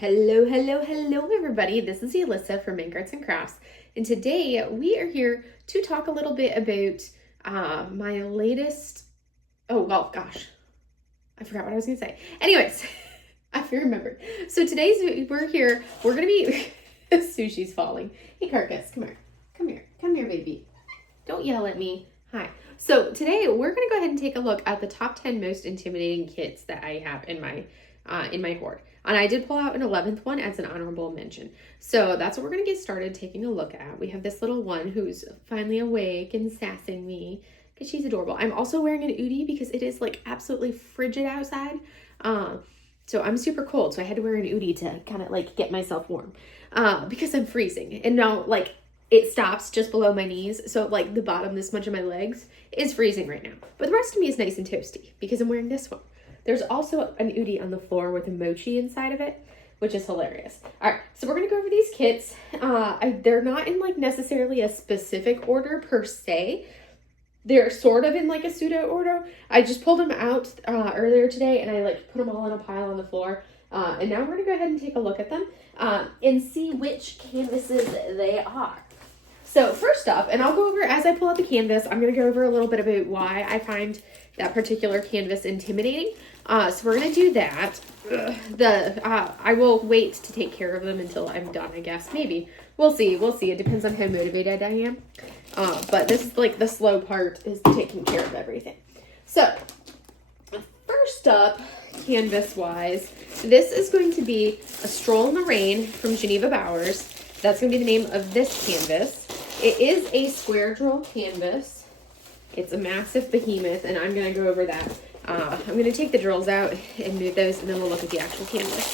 Hello, hello, hello, everybody. This is Alyssa from Make Arts and Crafts, and today we are here to talk a little bit about my latest. Oh, well, gosh, I forgot what I was going to say. Anyways, I remembered. So we're here. We're going to be. Sushi's falling. Hey, Carcass, come here. Come here, baby. Don't yell at me. Hi. So today we're going to go ahead and take a look at the top 10 most intimidating kits that I have in my hoard. And I did pull out an 11th one as an honorable mention. So that's what we're going to get started taking a look at. We have this little one who's finally awake and sassing me because she's adorable. I'm also wearing an hoodie because it is like absolutely frigid outside. So I'm super cold. So I had to wear an hoodie to kind of like get myself warm because I'm freezing. And now like it stops just below my knees. So like the bottom, this much of my legs is freezing right now. But the rest of me is nice and toasty because I'm wearing this one. There's also an Udi on the floor with a Mochi inside of it, which is hilarious. All right, so we're going to go over these kits. They're not in like necessarily a specific order per se. They're sort of in like a pseudo order. I just pulled them out earlier today and I like put them all in a pile on the floor. And now we're going to go ahead and take a look at them and see which canvases they are. So first up, and I'll go over, as I pull out the canvas, I'm going to go over a little bit about why I find that particular canvas intimidating. So we're going to do that. I will wait to take care of them until I'm done, I guess. Maybe. We'll see. It depends on how motivated I am. But this is like the slow part, is taking care of everything. So first up, canvas-wise, this is going to be A Stroll in the Rain from Geneva Bowers. That's going to be the name of this canvas. It is a square drill canvas. It's a massive behemoth, and I'm going to go over that. I'm going to take the drills out and move those, and then we'll look at the actual canvas.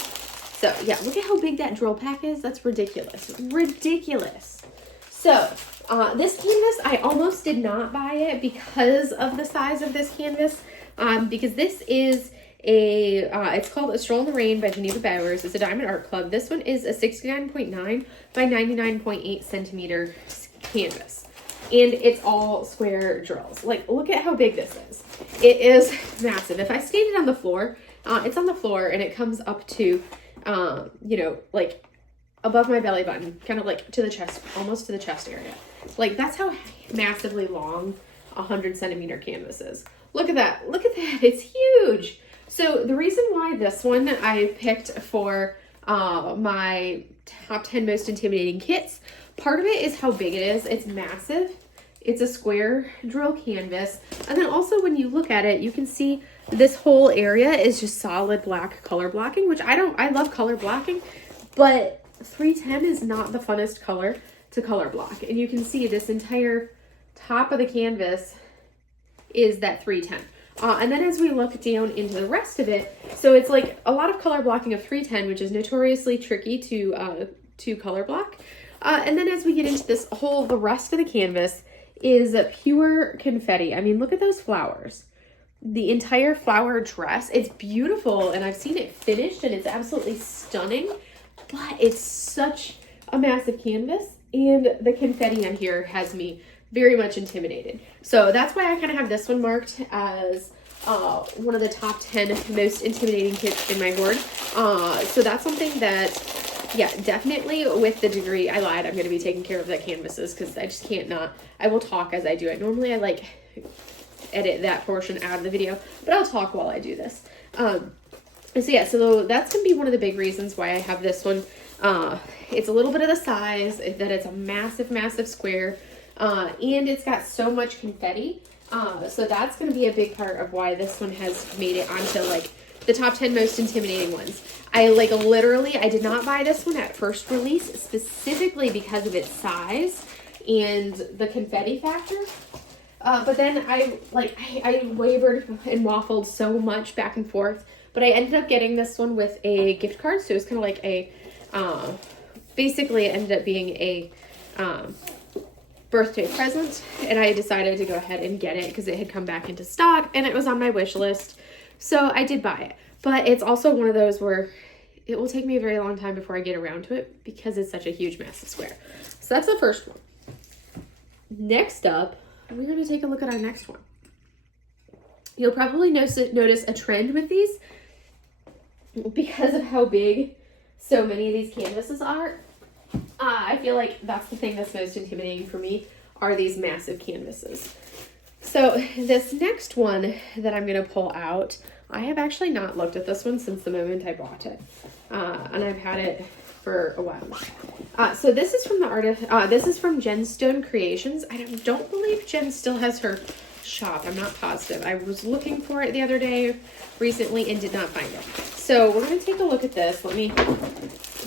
So, yeah, look at how big that drill pack is. That's ridiculous. Ridiculous. So, this canvas, I almost did not buy it because of the size of this canvas, because this is it's called A Stroll in the Rain by Geneva Bowers. It's a Diamond Art Club. This one is a 69.9 by 99.8 centimeter canvas. And it's all square drills. Like, look at how big this is. It is massive. If I stand it on the floor, it's on the floor and it comes up to, like above my belly button, kind of like to the chest, almost to the chest area. Like, that's how massively long a 100 centimeter canvas is. Look at that. Look at that. It's huge. So the reason why this one I picked for my top 10 most intimidating kits, part of it is how big it is. It's massive. It's a square drill canvas. And then also when you look at it, you can see this whole area is just solid black color blocking, which I love color blocking, but 310 is not the funnest color to color block. And you can see this entire top of the canvas is that 310. And then as we look down into the rest of it, so it's like a lot of color blocking of 310, which is notoriously tricky to color block. And then as we get into the rest of the canvas is pure confetti. I mean, look at those flowers. The entire flower dress, it's beautiful, and I've seen it finished, and it's absolutely stunning, but it's such a massive canvas, and the confetti on here has me very much intimidated. So that's why I kind of have this one marked as one of the top 10 most intimidating kits in my hoard. So that's something that, yeah, definitely with the degree, I lied, I'm going to be taking care of the canvases because I just can't not. I will talk as I do it. Normally I like edit that portion out of the video, but I'll talk while I do this. So yeah, so that's going to be one of the big reasons why I have this one. It's a little bit of the size, that it's a massive, massive square. And it's got so much confetti. So that's going to be a big part of why this one has made it onto like the top 10 most intimidating ones. I did not buy this one at first release specifically because of its size and the confetti factor. But then I wavered and waffled so much back and forth, but I ended up getting this one with a gift card. So it was kind of like basically it ended up being a, birthday present, and I decided to go ahead and get it because it had come back into stock and it was on my wish list. So I did buy it, but it's also one of those where it will take me a very long time before I get around to it because it's such a huge massive square. So that's the first one. Next up, we're going to take a look at our next one. You'll probably notice a trend with these because of how big so many of these canvases are. I feel like that's the thing that's most intimidating for me, are these massive canvases. So this next one that I'm going to pull out, I have actually not looked at this one since the moment I bought it. And I've had it for a while. So this is from the artist, this is from Gemstone Creations. I don't believe Jen still has her shop. I'm not positive. I was looking for it the other day recently and did not find it. So we're going to take a look at this. Let me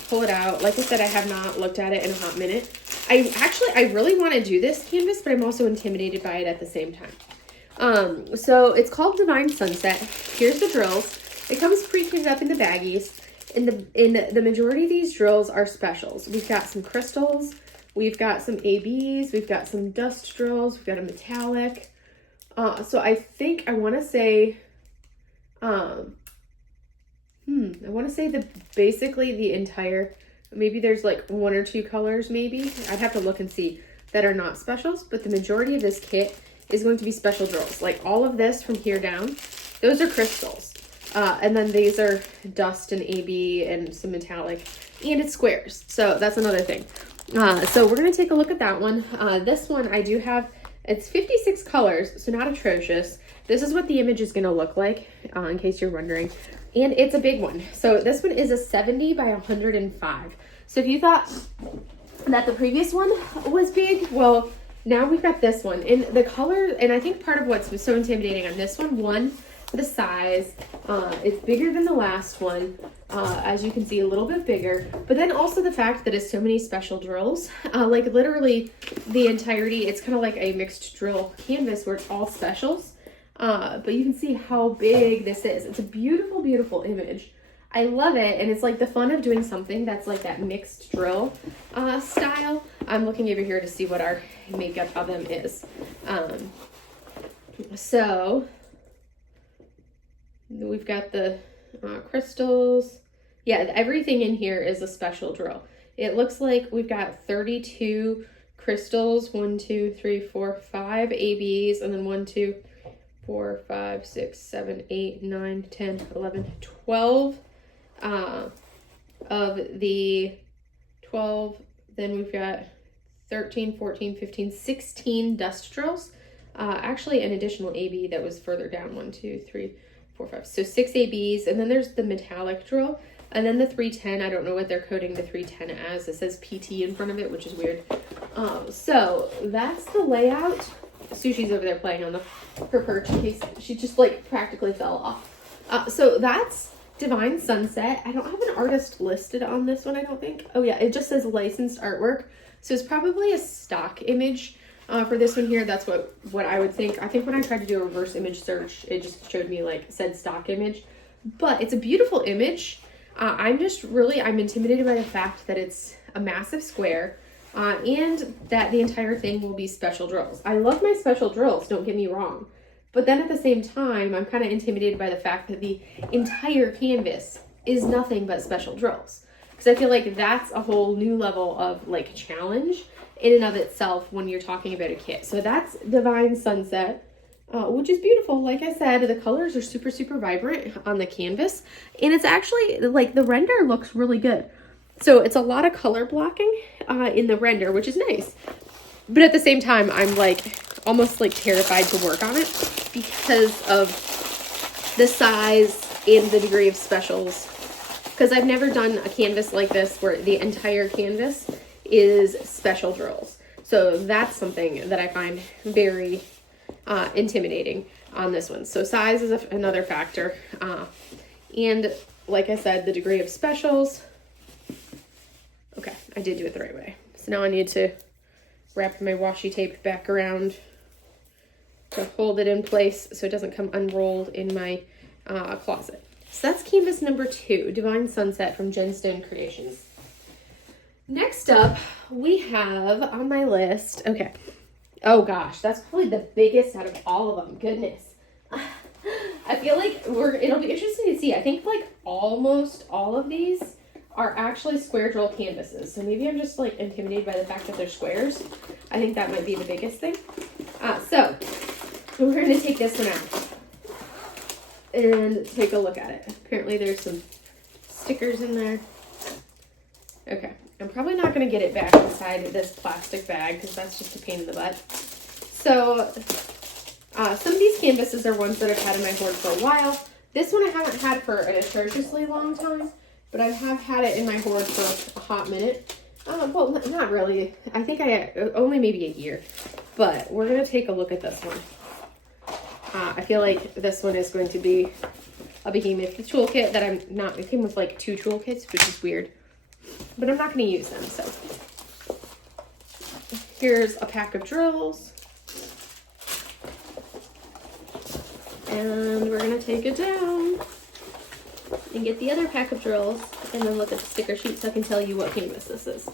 pull it out. Like I said, I have not looked at it in a hot minute. I really want to do this canvas, but I'm also intimidated by it at the same time. So it's called Divine Sunset. Here's the drills. It comes pre-cleaned up in the baggies. In the majority of these drills are specials. We've got some crystals, we've got some ABs, we've got some dust drills, we've got a metallic. So I think I want to say, I want to say basically the entire, maybe there's like one or two colors maybe. I'd have to look and see that are not specials, but the majority of this kit is going to be special drills. Like all of this from here down, those are crystals. And then these are dust and AB and some metallic, and it's squares. So that's another thing. So we're going to take a look at that one. This one I do have, it's 56 colors, so not atrocious. This is what the image is going to look like, in case you're wondering. And it's a big one. So this one is a 70 by 105. So if you thought that the previous one was big, well, now we've got this one. And the color, and I think part of what's so intimidating on this one, the size, it's bigger than the last one, as you can see, a little bit bigger, but then also the fact that it's so many special drills, like literally the entirety, it's kind of like a mixed drill canvas where it's all specials, but you can see how big this is. It's a beautiful, beautiful image. I love it, and it's like the fun of doing something that's like that mixed drill style. I'm looking over here to see what our makeup of them is. So we've got the crystals. Yeah, everything in here is a special drill. It looks like we've got 32 crystals, 1, 2, 3, 4, 5 ABs, and then 1, 2, 4, 5, 6, 7, 8, 9, 10, 11, 12 of the 12. Then we've got 13, 14, 15, 16 dust drills. Actually, an additional AB that was further down. 1, 2, 3, 4, 5. So 6 ABs, and then there's the metallic drill, and then the 310. I don't know what they're coding the 310 as. It says PT in front of it, which is weird. So that's the layout. Sushi's over there playing on her perch in case she just like practically fell off. So that's Divine Sunset. I don't have an artist listed on this one, I don't think. Oh yeah, it just says licensed artwork. So it's probably a stock image. For this one here, that's what I would think. I think when I tried to do a reverse image search, it just showed me like said stock image, but it's a beautiful image. I'm intimidated by the fact that it's a massive square, and that the entire thing will be special drills. I love my special drills, don't get me wrong, but then at the same time, I'm kind of intimidated by the fact that the entire canvas is nothing but special drills, because I feel like that's a whole new level of like challenge in and of itself when you're talking about a kit. So that's Divine Sunset, which is beautiful. Like I said, the colors are super, super vibrant on the canvas, and it's actually like the render looks really good. So it's a lot of color blocking in the render, which is nice. But at the same time, I'm like almost like terrified to work on it because of the size and the degree of specials. Because I've never done a canvas like this where the entire canvas is special drills. So that's something that I find very intimidating on this one. So size is another factor. And like I said, the degree of specials. Okay, I did do it the right way. So now I need to wrap my washi tape back around to hold it in place so it doesn't come unrolled in my closet. So that's canvas number 2, Divine Sunset from Gemstone Creations. Next up, we have on my list, okay, oh gosh, that's probably the biggest out of all of them, goodness. I feel like it'll be interesting to see. I think like almost all of these are actually square drill canvases, so maybe I'm just like intimidated by the fact that they're squares. I think that might be the biggest thing. So we're going to take this one out and take a look at it. Apparently there's some stickers in there. Okay, I'm probably not going to get it back inside this plastic bag because that's just a pain in the butt. So some of these canvases are ones that I've had in my hoard for a while. This one I haven't had for an atrociously long time, but I have had it in my hoard for a hot minute. Well, not really. I think only maybe a year, but we're going to take a look at this one. I feel like this one is going to be a behemoth. The toolkit that it came with like 2 toolkits, which is weird, but I'm not going to use them. So here's a pack of drills, and we're going to take it down and get the other pack of drills and then look at the sticker sheet so I can tell you what canvas this is.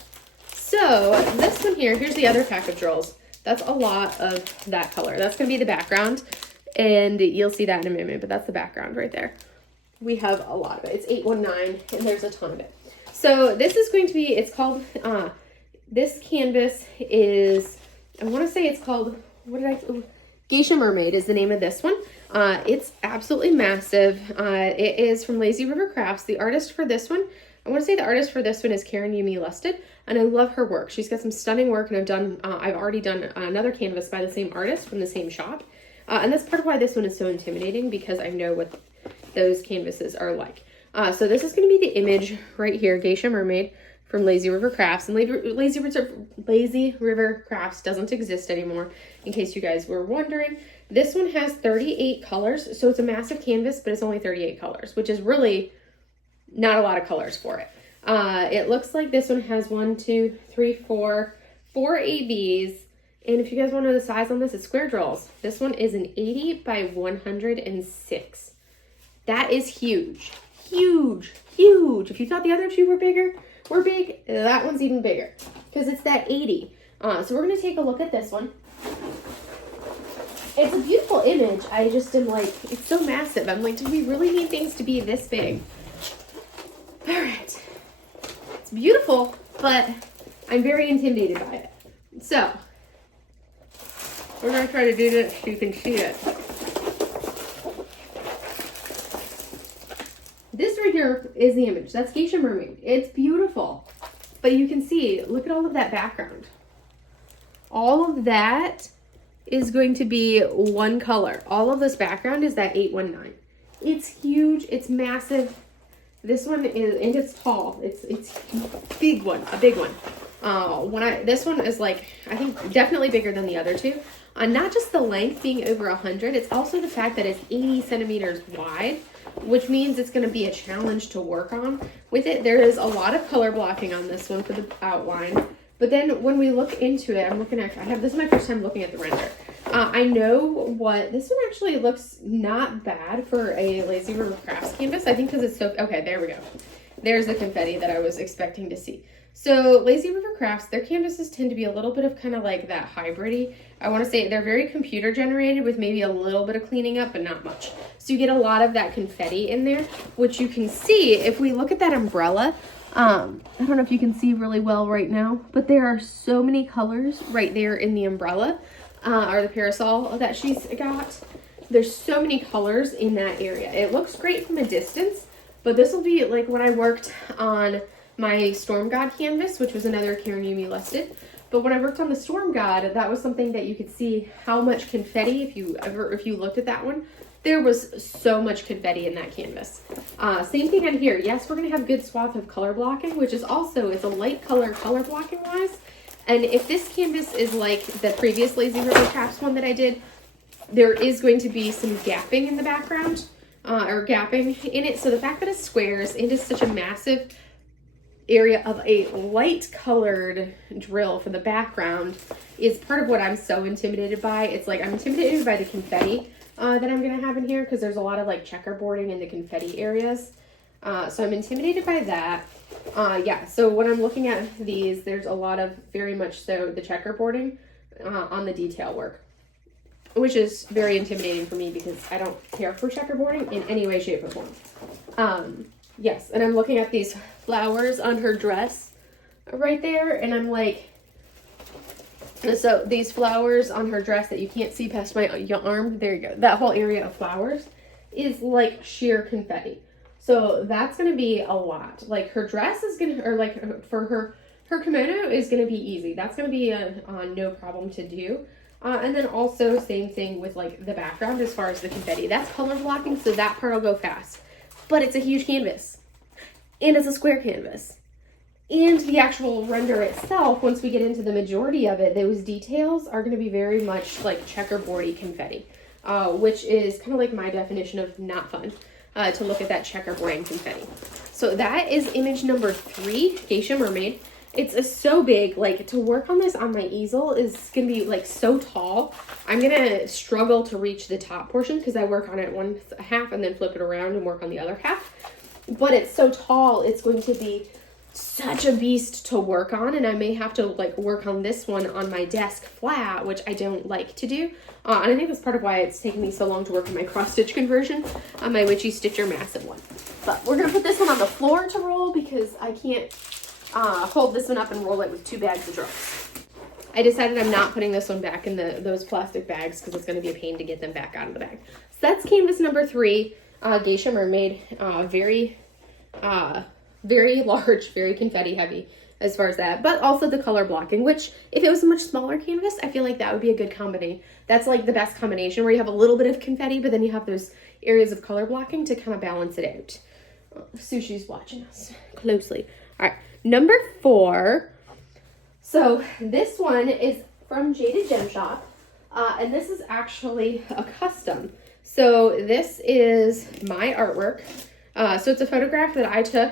So this one here's the other pack of drills. That's a lot of that color. That's going to be the background, and you'll see that in a minute, but that's the background right there. We have a lot of it. It's 819, and there's a ton of it. So this is going to be, it's called, this canvas is, I want to say it's called, Geisha Mermaid is the name of this one. It's absolutely massive. It is from Lazy River Crafts. The artist for this one, I want to say the artist for this one is Karen Yumi Lusted, and I love her work. She's got some stunning work, and I've already done another canvas by the same artist from the same shop. And that's part of why this one is so intimidating, because I know what those canvases are like. So this is going to be the image right here, Geisha Mermaid from Lazy River Crafts. And Lazy River Crafts doesn't exist anymore, in case you guys were wondering. This one has 38 colors, so it's a massive canvas, but it's only 38 colors, which is really not a lot of colors for it. It looks like this one has 4 ABs. And if you guys want to know the size on this, it's square drills. This one is an 80 by 106. That is huge. Huge. Huge. If you thought the other two were big, that one's even bigger because it's that 80. So we're going to take a look at this one. It's a beautiful image. I just am like, it's so massive. I'm like, do we really need things to be this big? All right. It's beautiful, but I'm very intimidated by it. So we're going to try to do this so you can see it. This right here is the image. That's Geisha Mermaid. It's beautiful. But you can see, look at all of that background. All of that is going to be one color. All of this background is that 819. It's huge. It's massive. This one is, and it's tall. It's a big one. This one is like, I think definitely bigger than the other two. Not just the length being over 100, it's also the fact that it's 80 centimeters wide, which means it's going to be a challenge to work on with it. There is a lot of color blocking on this one for the outline. But then when we look into it, this is my first time looking at the render. I know this one actually looks not bad for a Lazy River Crafts canvas. I think because it's so, okay, there we go. There's the confetti that I was expecting to see. So Lazy River Crafts, their canvases tend to be a little bit of kind of like that hybrid-y. I want to say they're very computer generated with maybe a little bit of cleaning up, but not much. So you get a lot of that confetti in there, which you can see if we look at that umbrella. I don't know if you can see really well right now, but there are so many colors right there in the umbrella, or the parasol that she's got. There's so many colors in that area. It looks great from a distance, but this will be like when I worked on my Storm God canvas, which was another Karen Yumi Lusted. But when I worked on the Storm God, that was something that you could see how much confetti, if you looked at that one, there was so much confetti in that canvas. Same thing on here. Yes, we're gonna have good swath of color blocking, which is also, it's a light color blocking wise. And if this canvas is like the previous Lazy River Crafts one that I did, there is going to be some gapping in the background, or gapping in it. So the fact that it's squares and it's such a massive area of a light colored drill for the background is part of what I'm so intimidated by. It's like I'm intimidated by the confetti that I'm gonna have in here because there's a lot of like checkerboarding in the confetti areas. So I'm intimidated by that. Yeah, so when I'm looking at these, there's a lot of very much so the checkerboarding on the detail work, which is very intimidating for me because I don't care for checkerboarding in any way, shape, or form. Yes, and I'm looking at these flowers on her dress right there, and I'm like, so these flowers on her dress that you can't see past my arm, there you go. That whole area of flowers is like sheer confetti. So that's going to be a lot. Like her dress is going to, or like for her kimono is going to be easy. That's going to be a no problem to do. And then also same thing with like the background as far as the confetti. That's color blocking, so that part will go fast. But it's a huge canvas. And it's a square canvas. And the actual render itself, once we get into the majority of it, those details are going to be very much like checkerboardy confetti, which is kind of like my definition of not fun, to look at that checkerboard confetti. So that is image number 3, Geisha Mermaid. It's so big, like to work on this on my easel is going to be like so tall. I'm going to struggle to reach the top portion because I work on it one half and then flip it around and work on the other half. But it's so tall, it's going to be such a beast to work on, and I may have to like work on this one on my desk flat, which I don't like to do. And I think that's part of why it's taken me so long to work on my cross stitch conversion on my Witchy Stitcher massive one. But we're gonna put this one on the floor to roll because I can't hold this one up and roll it with 2 bags of drops. I decided I'm not putting this one back in those plastic bags because it's going to be a pain to get them back out of the bag. So that's canvas number 3, Geisha Mermaid. Very large, very confetti heavy as far as that, but also the color blocking, which if it was a much smaller canvas, I feel like that would be a good combination. That's like the best combination where you have a little bit of confetti, but then you have those areas of color blocking to kind of balance it out. Sushi's watching us closely. All right, number 4. So this one is from Jaded Gem Shop, and this is actually a custom. So this is my artwork. So it's a photograph that I took.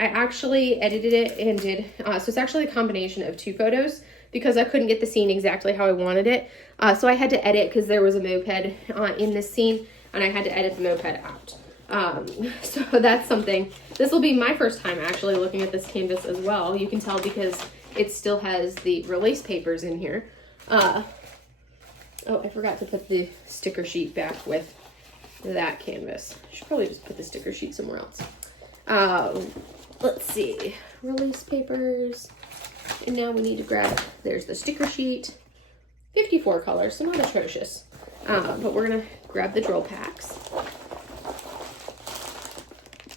I actually edited it and did, so it's actually a combination of 2 photos because I couldn't get the scene exactly how I wanted it. So I had to edit because there was a moped in this scene, and I had to edit the moped out. So that's something. This will be my first time actually looking at this canvas as well. You can tell because it still has the release papers in here. Oh, I forgot to put the sticker sheet back with that canvas. I should probably just put the sticker sheet somewhere else. Let's see, release papers, and now we need to grab, there's the sticker sheet, 54 colors, so not atrocious, but we're gonna grab the drill packs,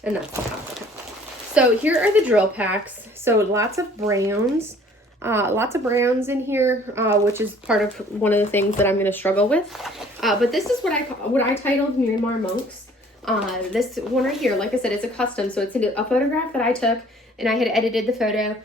and that's the top one. So here are the drill packs, so lots of browns in here, which is part of one of the things that I'm gonna struggle with, but this is what I titled Myanmar Monks. This one right here, like I said, it's a custom, so it's a photograph that I took, and I had edited the photo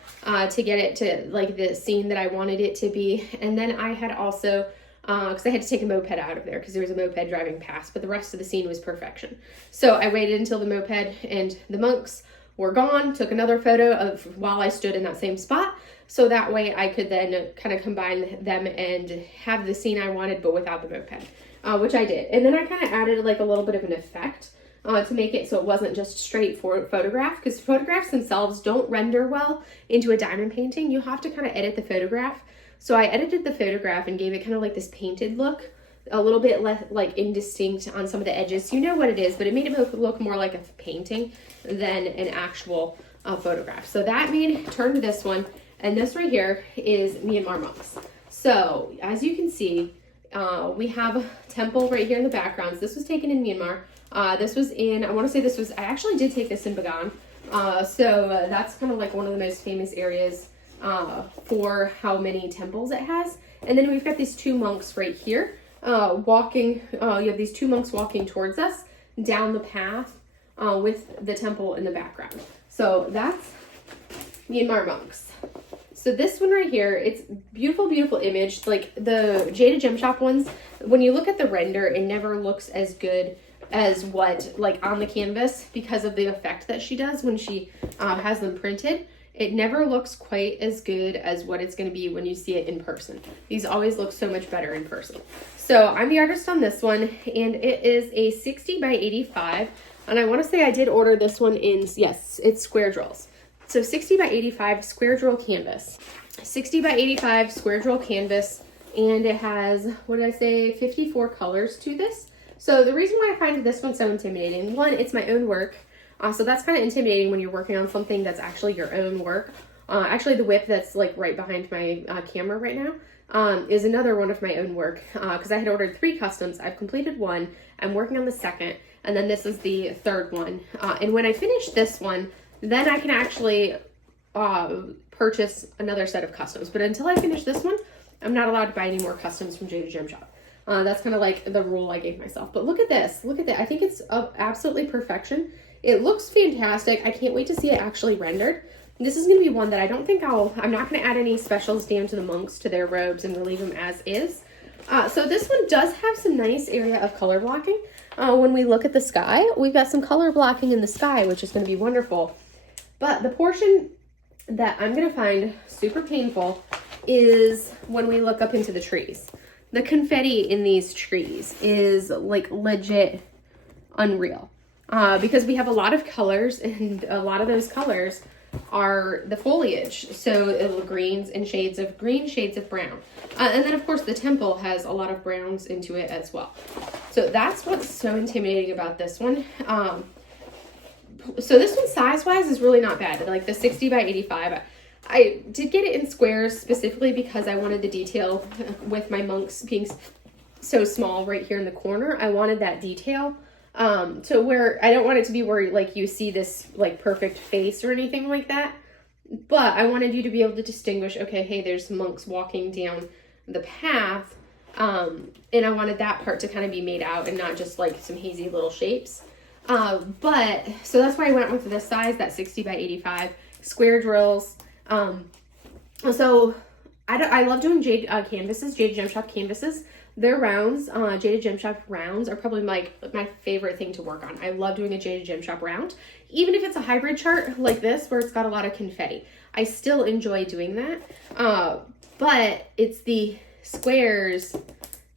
to get it to like the scene that I wanted it to be, and then I had also, because I had to take a moped out of there because there was a moped driving past, but the rest of the scene was perfection. So I waited until the moped and the monks were gone, took another photo of while I stood in that same spot, so that way I could then kind of combine them and have the scene I wanted, but without the moped. Which I did. And then I kind of added like a little bit of an effect to make it so it wasn't just straight for photograph, because photographs themselves don't render well into a diamond painting. You have to kind of edit the photograph. So I edited the photograph and gave it kind of like this painted look, a little bit less like indistinct on some of the edges. You know what it is, but it made it look more like a painting than an actual photograph. So that turned this one, and this right here is Myanmar Monks. So as you can see, we have a temple right here in the background. So this was taken in Myanmar. This was in, I actually did take this in Bagan. So that's kind of like one of the most famous areas for how many temples it has. And then we've got these 2 monks right here walking. You have these 2 monks walking towards us down the path with the temple in the background. So that's Myanmar Monks. So this one right here, it's beautiful, beautiful image. Like the Jaded Gem Shop ones, when you look at the render, it never looks as good as what, like on the canvas, because of the effect that she does when she has them printed. It never looks quite as good as what it's going to be when you see it in person. These always look so much better in person. So I'm the artist on this one, and it is a 60 by 85. And I want to say I did order this one in, yes, it's square drills. So 60 by 85 square drill canvas. 60 by 85 square drill canvas, and it has, what did I say, 54 colors to this. So the reason why I find this one so intimidating, one, it's my own work. So that's kind of intimidating when you're working on something that's actually your own work. Actually, the whip that's like right behind my camera right now is another one of my own work, because I had ordered 3 customs. I've completed 1. I'm working on the 2nd. And then this is the third one. And when I finish this one, then I can actually purchase another set of customs. But until I finish this one, I'm not allowed to buy any more customs from Jada Gem Shop. That's kind of like the rule I gave myself. But look at this. Look at that. I think it's absolutely perfection. It looks fantastic. I can't wait to see it actually rendered. This is going to be one that I don't think I'm not going to add any specials down to the monks to their robes and leave them as is. So this one does have some nice area of color blocking. When we look at the sky, we've got some color blocking in the sky, which is going to be wonderful. But the portion that I'm going to find super painful is when we look up into the trees. The confetti in these trees is like legit unreal. Because we have a lot of colors, and a lot of those colors are the foliage. So greens and shades of green, shades of brown. And then of course the temple has a lot of browns into it as well. So that's what's so intimidating about this one. So this one size-wise is really not bad. Like the 60 by 85. I did get it in squares specifically because I wanted the detail with my monks being so small right here in the corner. I wanted that detail to where I don't want it to be where like you see this like perfect face or anything like that. But I wanted you to be able to distinguish, okay, hey, there's monks walking down the path. And I wanted that part to kind of be made out and not just like some hazy little shapes. But so that's why I went with this size, that 60 by 85 square drills. So I love doing Jade canvases, Jada Gem Shop canvases. Their rounds, Jada Gem Shop rounds are probably my favorite thing to work on. I love doing a Jada Gem Shop round. Even if it's a hybrid chart like this where it's got a lot of confetti, I still enjoy doing that. But it's the squares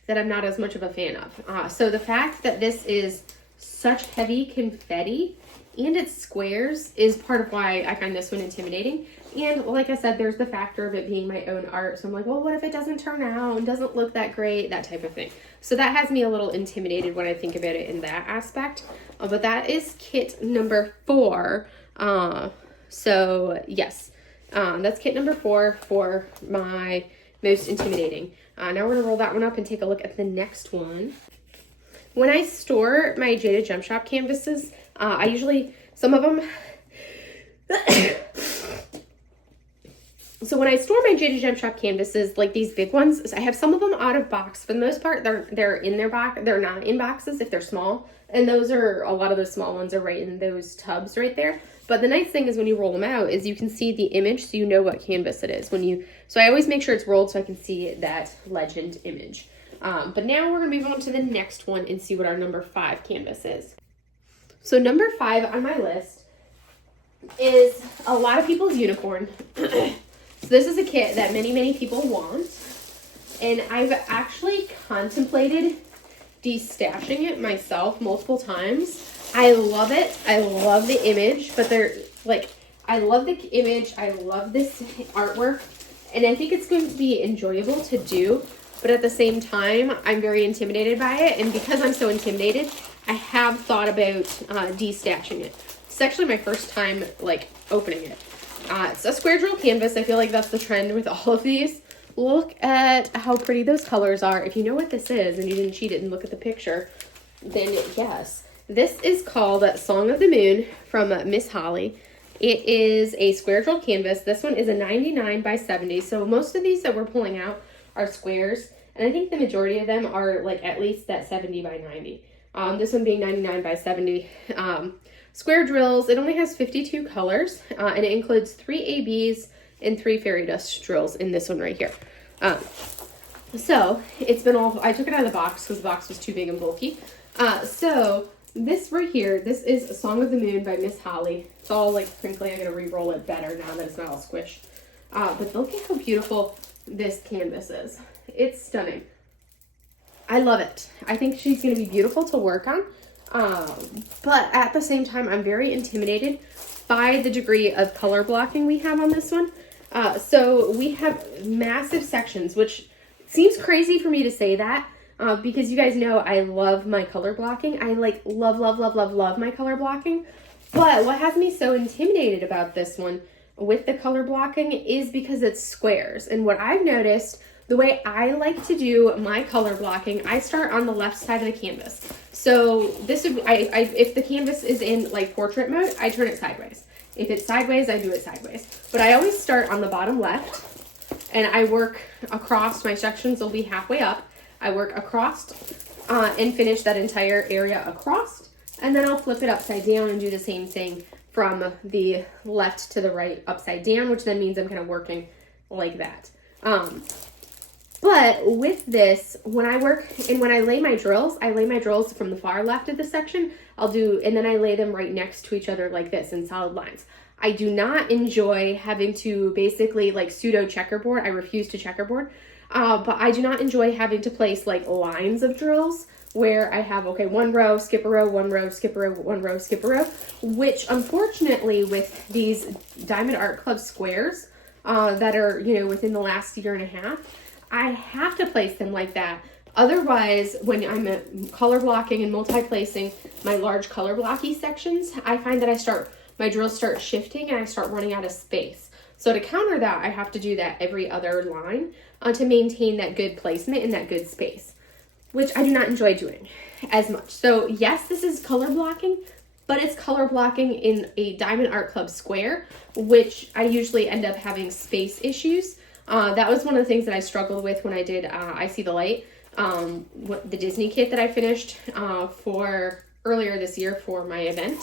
that I'm not as much of a fan of. So the fact that this is such heavy confetti and it's squares is part of why I find this one intimidating. And like I said, there's the factor of it being my own art. So I'm like, well, what if it doesn't turn out and doesn't look that great, that type of thing. So that has me a little intimidated when I think about it in that aspect. But that is kit number 4. So yes, that's kit number 4 for my most intimidating. Now we're going to roll that one up and take a look at the next one. When I store my Jada Gem Shop canvases, I usually, some of them, so when I store my Jada Gem Shop canvases, like these big ones, I have some of them out of box. For the most part, they're in their box. They're not in boxes if they're small. And those are, a lot of those small ones are right in those tubs right there. But the nice thing is when you roll them out is you can see the image so you know what canvas it is. So I always make sure it's rolled so I can see that legend image. But now we're going to move on to the next one and see what our number 5 canvas is. So number 5 on my list is a lot of people's unicorn. So this is a kit that many, many people want. And I've actually contemplated destashing it myself multiple times. I love it. I love the image, but I love the image. I love this artwork. And I think it's going to be enjoyable to do. But at the same time, I'm very intimidated by it. And because I'm so intimidated, I have thought about destashing it. It's actually my first time opening it. It's a square drill canvas. I feel like that's the trend with all of these. Look at how pretty those colors are. If you know what this is and you didn't cheat it and look at the picture, then yes. This is called Song of the Moon from Miss Holly. It is a square drill canvas. This one is a 99 by 70. So most of these that we're pulling out are squares. And I think the majority of them are at least that 70 by 90. This one being 99 by 70. Square drills. It only has 52 colors. And it includes 3 ABs and 3 fairy dust drills in this one right here. So it's been I took it out of the box because the box was too big and bulky. So this right here, this is Song of the Moon by Miss Holly. It's all crinkly. I'm going to re-roll it better now that it's not all squished. But look at how beautiful this canvas is. It's stunning. I love it. I think she's going to be beautiful to work on. But at the same time, I'm very intimidated by the degree of color blocking we have on this one. So we have massive sections, which seems crazy for me to say that. Because you guys know I love my color blocking. I love my color blocking. But what has me so intimidated about this one with the color blocking is because it's squares. And what I've noticed the way I like to do my color blocking, I start on the left side of the canvas. So this would, if the canvas is in like portrait mode, I turn it sideways. If it's sideways, I do it sideways. But I always start on the bottom left, and I work across. My sections will be halfway up. I work across and finish that entire area across, and then I'll flip it upside down and do the same thing from the left to the right upside down, which then means I'm kind of working like that. But with this, when I work and when I lay my drills from the far left of the section, and then I lay them right next to each other like this in solid lines. I do not enjoy having to basically like pseudo checkerboard. I refuse to checkerboard, but I do not enjoy having to place like lines of drills where I have, okay, one row, skip a row, one row, skip a row, one row, skip a row, which unfortunately with these Diamond Art Club squares that are, you know, within the last year and a half, I have to place them like that. Otherwise, when I'm color blocking and multi-placing my large color blocky sections, I find that my drills start shifting and I start running out of space. So to counter that, I have to do that every other line to maintain that good placement and that good space, which I do not enjoy doing as much. So yes, this is color blocking, but it's color blocking in a Diamond Art Club square, which I usually end up having space issues. That was one of the things that I struggled with when I did I See the Light, the Disney kit that I finished for earlier this year for my event.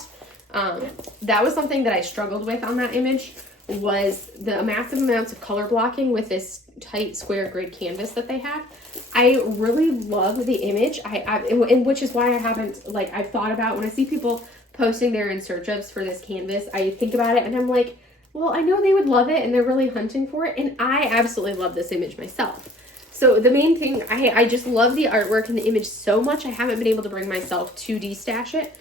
That was something that I struggled with on that image, was the massive amounts of color blocking with this tight square grid canvas that they had. I really love the image, and which is why I haven't, like, I've thought about when I see people posting their in search ofs for this canvas, I think about it and I'm like, well, I know they would love it and they're really hunting for it, and I absolutely love this image myself. So the main thing, I just love the artwork and the image so much, I haven't been able to bring myself to destash it.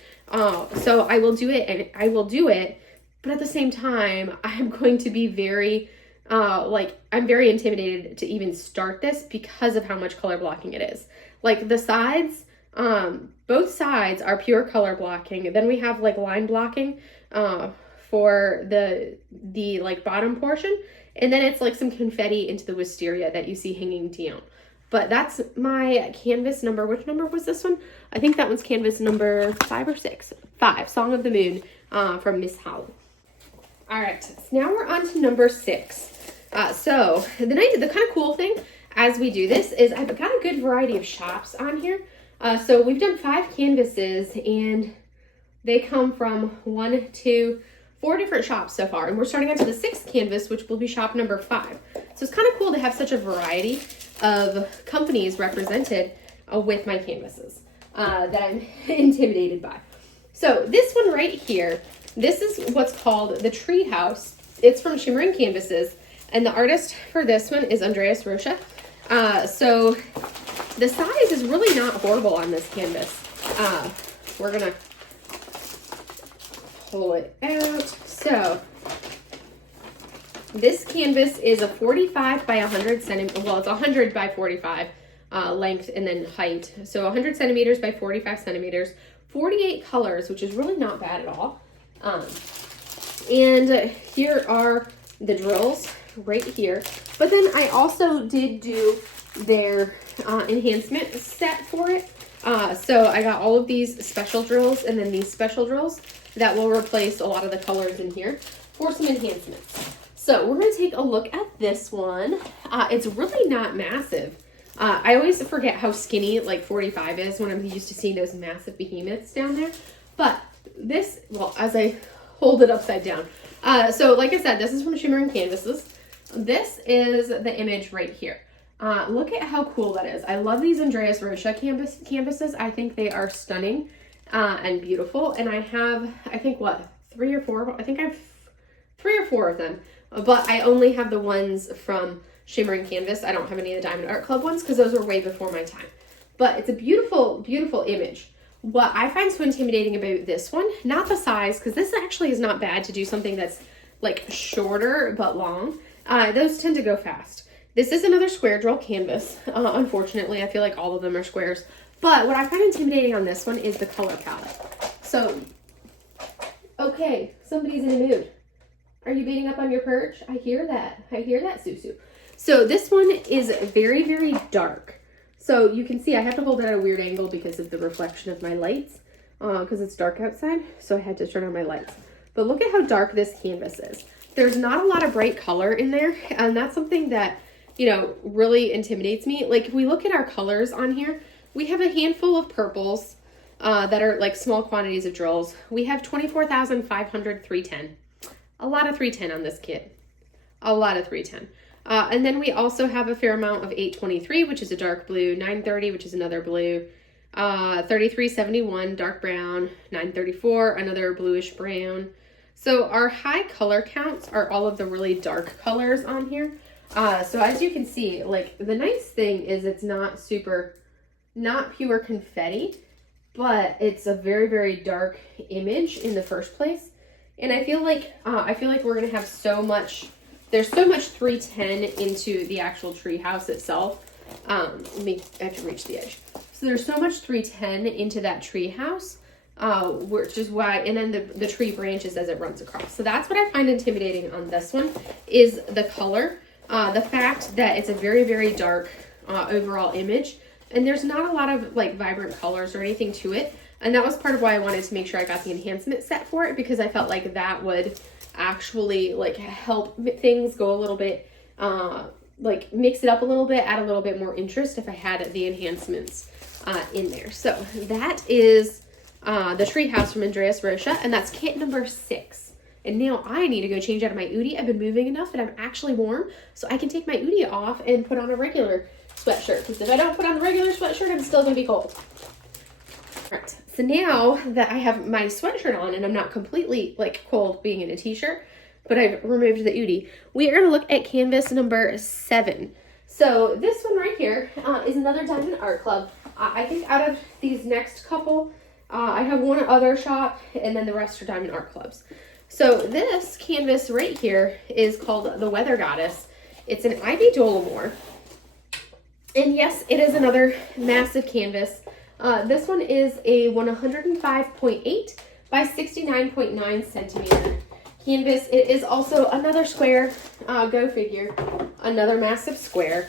So I will do it, and I will do it, but at the same time, I'm going to be very, I'm very intimidated to even start this because of how much color blocking it is. Like the sides, both sides are pure color blocking. Then we have like line blocking, for the like bottom portion, and then it's like some confetti into the wisteria that you see hanging down. But that's my canvas number. Which number was this one? I think that one's canvas number 5 or 6. 5, Song of the Moon, from Miss Howell. All right, so now we're on to number 6. So the kind of cool thing as we do this is I've got a good variety of shops on here. So we've done 5 canvases, and they come from 1, 2, 4 different shops so far, and we're starting on to the 6th canvas, which will be shop number 5. So it's kind of cool to have such a variety of companies represented with my canvases that I'm intimidated by. So this one right here, this is what's called the Treehouse. It's from Shimmering Canvases, and the artist for this one is Andreas Rocha. So the size is really not horrible on this canvas. We're gonna pull it out. So this canvas is a 45 by 100 centimeters. Well, it's 100 by 45 length and then height. So 100 centimeters by 45 centimeters, 48 colors, which is really not bad at all. And here are the drills right here. But then I also did do their enhancement set for it. So I got all of these special drills and then these special drills that will replace a lot of the colors in here for some enhancements. So we're going to take a look at this one. It's really not massive. I always forget how skinny like 45 is when I'm used to seeing those massive behemoths down there. But this, well, as I hold it upside down. So like I said, this is from Shimmering Canvases. This is the image right here. Look at how cool that is. I love these Andreas Rocha canvases. I think they are stunning and beautiful. And I have, I think, what, 3 or 4? I think I have 3 or 4 of them. But I only have the ones from Shimmering Canvas. I don't have any of the Diamond Art Club ones because those were way before my time. But it's a beautiful, beautiful image. What I find so intimidating about this one, not the size, because this actually is not bad to do something that's like shorter but long. Those tend to go fast. This is another square drill canvas. Unfortunately, I feel like all of them are squares. But what I find intimidating on this one is the color palette. So, okay, somebody's in a mood. Are you beating up on your perch? I hear that. I hear that, Susu. So this one is very, very dark. So you can see I have to hold it at a weird angle because of the reflection of my lights, because it's dark outside. So I had to turn on my lights. But look at how dark this canvas is. There's not a lot of bright color in there. And that's something that, you know, really intimidates me. Like if we look at our colors on here, we have a handful of purples that are like small quantities of drills. We have 24,500 310. A lot of 310 on this kit. A lot of 310. And then we also have a fair amount of 823, which is a dark blue, 930, which is another blue, 3371, dark brown, 934, another bluish brown. So our high color counts are all of the really dark colors on here. So as you can see, like the nice thing is it's not pure confetti, but it's a very, very dark image in the first place. And I feel like we're going to have there's so much 310 into the actual tree house itself. I have to reach the edge. So there's so much 310 into that tree house, which is why, and then the tree branches as it runs across. So that's what I find intimidating on this one is the color, the fact that it's a very, very dark overall image. And there's not a lot of like vibrant colors or anything to it. And that was part of why I wanted to make sure I got the enhancement set for it, because I felt like that would actually like help things go a little bit, like mix it up a little bit, add a little bit more interest if I had the enhancements in there. So that is the Treehouse from Andreas Rocha, and that's kit number 6. And now I need to go change out of my Udi. I've been moving enough that I'm actually warm, so I can take my Udi off and put on a regular sweatshirt, because if I don't put on a regular sweatshirt, I'm still going to be cold. All right, so now that I have my sweatshirt on and I'm not completely like cold being in a t-shirt, but I've removed the Udi, we are going to look at canvas number 7. So this one right here is another Diamond Art Club. I think out of these next couple, I have one other shop and then the rest are Diamond Art Clubs. So this canvas right here is called the Weather Goddess. It's an Ivy Dolomore. And yes, it is another massive canvas. This one is a 105.8 by 69.9 centimeter canvas. It is also another square, go figure, another massive square.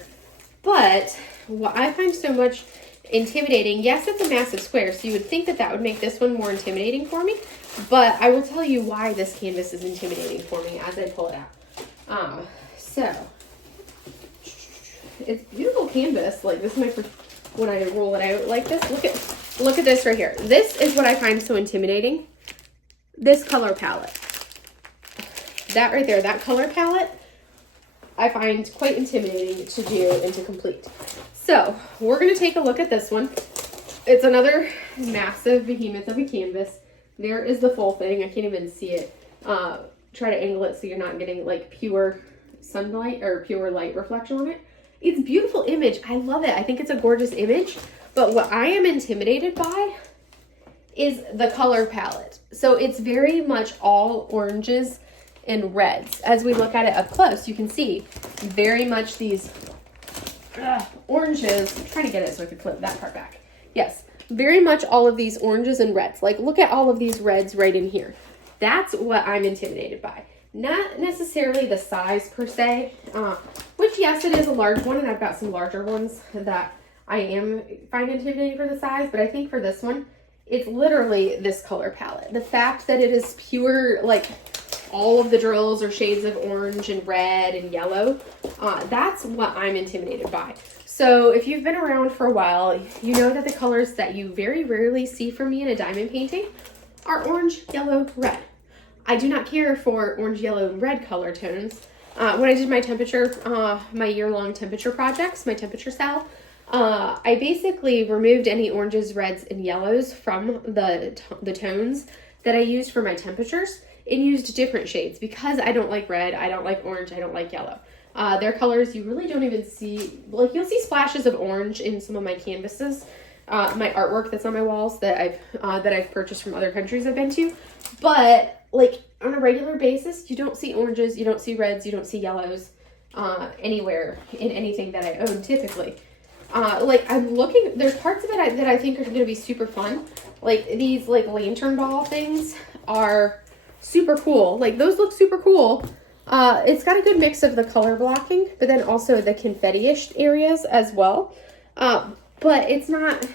But what I find so much intimidating, yes, it's a massive square, so you would think that that would make this one more intimidating for me. But I will tell you why this canvas is intimidating for me as I pull it out. So it's beautiful canvas. Like this is my first, when I roll it out like this, look at this right here. This is what I find so intimidating. This color palette. That right there, that color palette, I find quite intimidating to do and to complete. So we're going to take a look at this one. It's another massive behemoth of a canvas. There is the full thing. I can't even see it. Try to angle it so you're not getting like pure sunlight or pure light reflection on it. It's a beautiful image. I love it. I think it's a gorgeous image. But what I am intimidated by is the color palette. So it's very much all oranges and reds. As we look at it up close, you can see very much these oranges. I'm trying to get it so I can flip that part back. Yes, very much all of these oranges and reds. Like look at all of these reds right in here. That's what I'm intimidated by. Not necessarily the size per se, which yes, it is a large one, and I've got some larger ones that I am find intimidating for the size, but I think for this one, it's literally this color palette. The fact that it is pure, like all of the drills are shades of orange and red and yellow, that's what I'm intimidated by. So if you've been around for a while, you know that the colors that you very rarely see from me in a diamond painting are orange, yellow, red. I do not care for orange, yellow, and red color tones. When I did my temperature, my year-long temperature projects, my temperature cell, I basically removed any oranges, reds, and yellows from the tones that I used for my temperatures and used different shades because I don't like red, I don't like orange, I don't like yellow. Their colors you really don't even see, like you'll see splashes of orange in some of my canvases, my artwork that's on my walls that I've purchased from other countries I've been to, but like on a regular basis, you don't see oranges, you don't see reds, you don't see yellows anywhere in anything that I own typically. Like I'm looking, there's parts of it that I think are going to be super fun. Like these like lantern ball things are super cool. Like those look super cool, It's got a good mix of the color blocking, but then also the confetti-ish areas as well. But it's not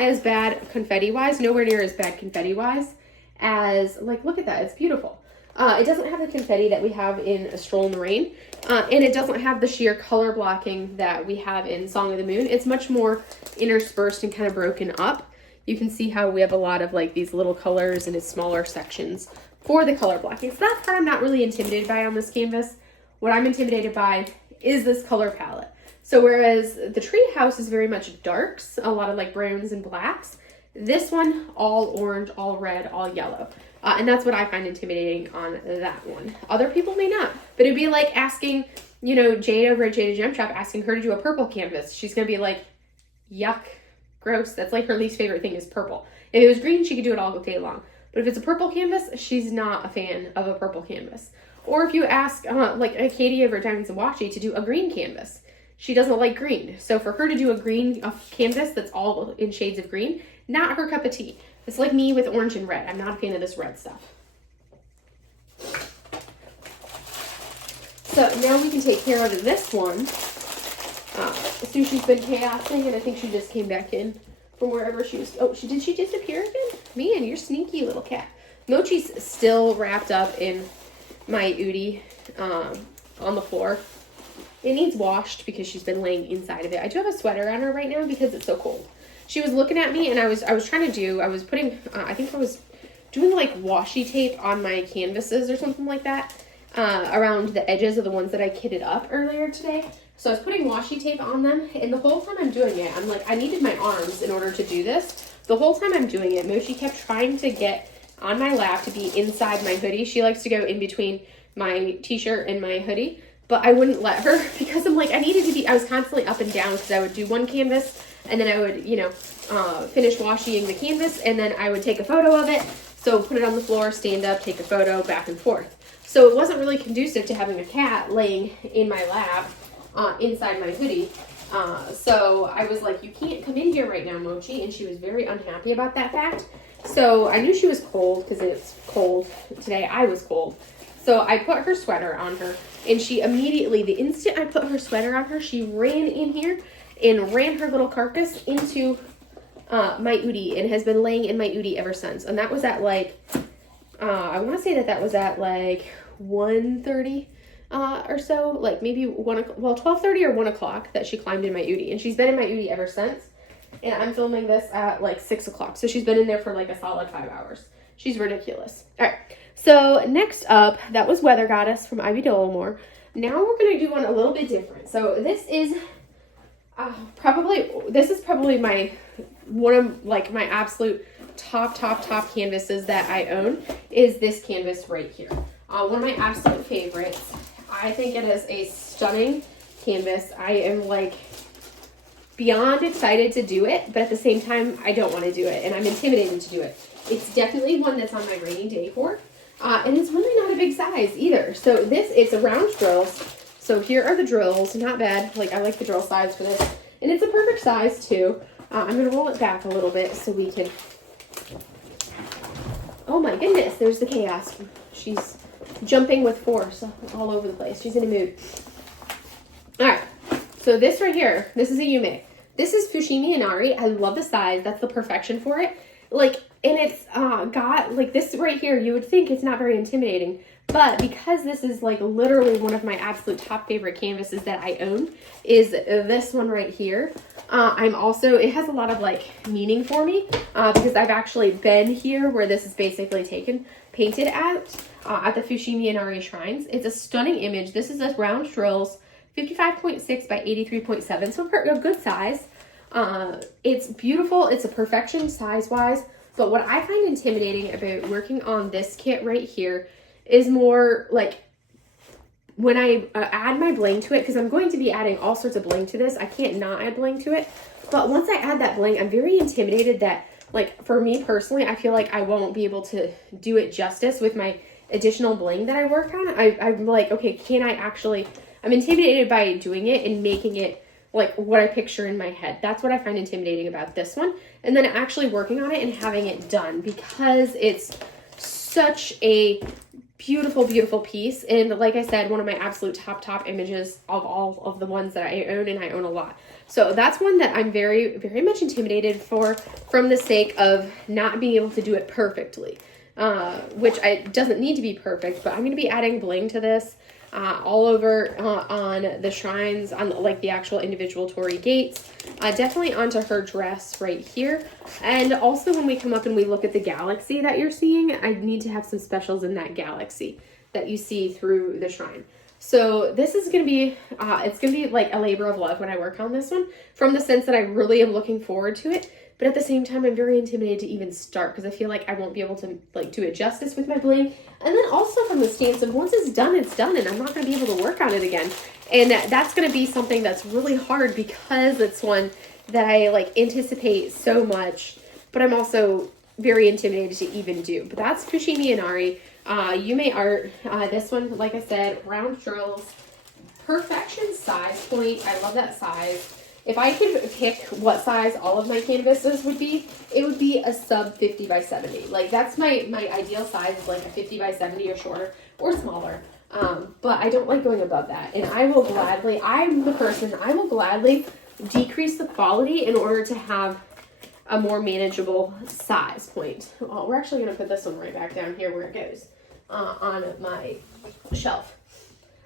as bad confetti-wise, nowhere near as bad confetti-wise as, like, look at that, it's beautiful. It doesn't have the confetti that we have in A Stroll in the Rain, and it doesn't have the sheer color blocking that we have in Song of the Moon. It's much more interspersed and kind of broken up. You can see how we have a lot of like these little colors and its smaller sections for the color blocking. So that part I'm not really intimidated by on this canvas. What I'm intimidated by is this color palette. So whereas the Treehouse is very much darks, a lot of like browns and blacks, this one all orange, all red, all yellow. And that's what I find intimidating on that one. Other people may not, but it'd be like asking, you know, Jade over at Jada Gem Shop, asking her to do a purple canvas. She's going to be like, yuck, gross. That's like her least favorite thing is purple. If it was green, she could do it all day long. But if it's a purple canvas, she's not a fan of a purple canvas. Or if you ask like Katie over at Diamonds and Mochi to do a green canvas, she doesn't like green. So for her to do a canvas that's all in shades of green, not her cup of tea. It's like me with orange and red. I'm not a fan of this red stuff. So now we can take care of this one. Sushi's been chaosing, and I think she just came back in from wherever she was. Oh, did she disappear again? Man, you're sneaky little cat. Mochi's still wrapped up in my Udi on the floor. It needs washed because she's been laying inside of it. I do have a sweater on her right now because it's so cold. She was looking at me, and I was putting, I think I was doing like washi tape on my canvases or something like that, around the edges of the ones that I kitted up earlier today. So I was putting washi tape on them, and the whole time I'm doing it, I'm like, I needed my arms in order to do this. The whole time I'm doing it, Mochi kept trying to get on my lap to be inside my hoodie. She likes to go in between my t-shirt and my hoodie, but I wouldn't let her because I'm like, I was constantly up and down because I would do one canvas, and then I would, you know, finish washing the canvas, and then I would take a photo of it. So put it on the floor, stand up, take a photo, back and forth. So it wasn't really conducive to having a cat laying in my lap inside my hoodie. So I was like, you can't come in here right now, Mochi. And she was very unhappy about that fact. So I knew she was cold because it's cold today. I was cold. So I put her sweater on her, and she immediately, the instant I put her sweater on her, she ran in here and ran her little carcass into my Udi, and has been laying in my Udi ever since. And that was at like, I want to say that was at like 1:30 or so, like maybe 12:30 or 1 o'clock that she climbed in my Udi, and she's been in my Udi ever since. And I'm filming this at like 6 o'clock, so she's been in there for like a solid 5 hours. She's ridiculous. All right, so next up, that was Weather Goddess from Ivy Dollamore. Now we're gonna do one a little bit different. So this is probably one of like my absolute top canvases that I own is this canvas right here. One of my absolute favorites. I think it is a stunning canvas. I am like beyond excited to do it, but at the same time, I don't want to do it, and I'm intimidated to do it. It's definitely one that's on my rainy day for, and it's really not a big size either. So it's a round drills. So here are the drills. Not bad. Like, I like the drill size for this, and it's a perfect size too. I'm going to roll it back a little bit so we can, oh my goodness, there's the chaos. She's jumping with force all over the place. She's in a mood. All right, so this right here, this is a Yume. This is Fushimi Inari. I love the size. That's the perfection for it. Like, and it's got, like, this right here, you would think it's not very intimidating, but because this is, like, literally one of my absolute top favorite canvases that I own, is this one right here. It has a lot of, like, meaning for me, because I've actually been here where this is basically painted at the Fushimi Inari Shrines. It's a stunning image. This is a round drills, 55.6 by 83.7, so a good size. It's beautiful. It's a perfection size-wise, but what I find intimidating about working on this kit right here is more like when I add my bling to it, because I'm going to be adding all sorts of bling to this. I can't not add bling to it, but once I add that bling, I'm very intimidated that, like, for me personally, I feel like I won't be able to do it justice with my additional bling that I work on. I'm like, okay, I'm intimidated by doing it and making it like what I picture in my head. That's what I find intimidating about this one. And then actually working on it and having it done, because it's such a Beautiful, beautiful piece. And like I said, one of my absolute top images of all of the ones that I own, and I own a lot. So that's one that I'm very, very much intimidated from the sake of not being able to do it perfectly, which doesn't need to be perfect, but I'm going to be adding bling to this all over on the shrines, on like the actual individual torii gates, definitely onto her dress right here. And also when we come up and we look at the galaxy that you're seeing, I need to have some specials in that galaxy that you see through the shrine. So this is going to be, it's going to be like a labor of love when I work on this one, from the sense that I really am looking forward to it. But at the same time, I'm very intimidated to even start because I feel like I won't be able to like do it justice with my bling. And then also from the stance of once it's done, and I'm not going to be able to work on it again. And that's going to be something that's really hard because it's one that I like anticipate so much, but I'm also very intimidated to even do. But that's Fushimi Inari. Yume art. This one, like I said, round drills, perfection size point. I love that size. If I could pick what size all of my canvases would be, it would be a sub 50 by 70. Like that's my ideal size is like a 50 by 70 or shorter or smaller. But I don't like going above that. And I will gladly, I'm the person, I will gladly decrease the quality in order to have a more manageable size point. Oh, we're actually going to put this one right back down here where it goes on my shelf.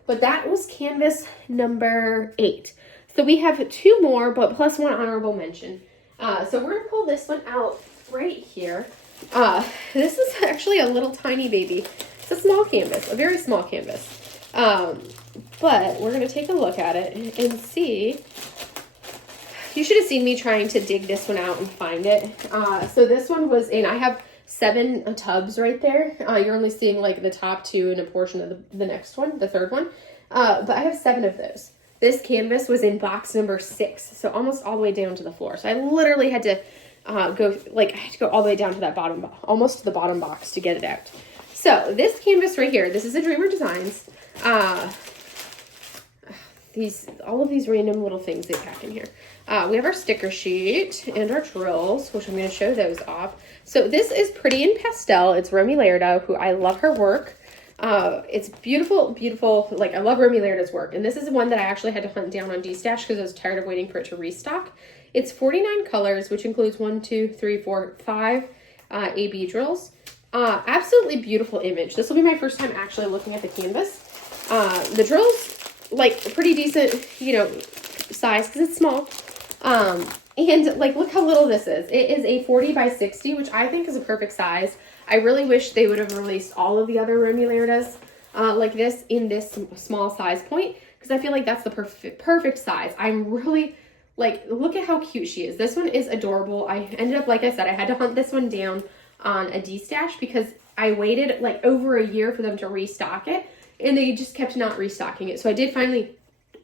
But that was canvas number 8. So we have 2 more, but plus 1 honorable mention. So we're going to pull this one out right here. This is actually a little tiny baby. It's a small canvas, a very small canvas. But we're going to take a look at it and see. You should have seen me trying to dig this one out and find it. So this one was in, I have 7 tubs right there. You're only seeing like the top 2 and a portion of the next one, the third one. But I have 7 of those. This canvas was in box number 6, so almost all the way down to the floor. So I literally had to go all the way down to that bottom, almost to the bottom box to get it out. So this canvas right here, this is a Dreamer Designs. All of these random little things they pack in here. We have our sticker sheet and our drills, which I'm going to show those off. So this is Pretty in Pastel. It's Romy Lerda, who I love her work. It's beautiful, beautiful. Like I love Romy Lerda's work. And this is one that I actually had to hunt down on D-Stash because I was tired of waiting for it to restock. It's 49 colors, which includes 1, 2, 3, 4, 5 AB drills. Absolutely beautiful image. This will be my first time actually looking at the canvas. The drills, like pretty decent, size because it's small. And like, look how little this is. It is a 40 by 60, which I think is a perfect size. I really wish they would have released all of the other Romy Lerdas like this in this small size point, because I feel like that's the perfect size. I'm really like, look at how cute she is. This one is adorable. I ended up, like I said, I had to hunt this one down on a D-Stash because I waited like over a year for them to restock it, and they just kept not restocking it. So I did finally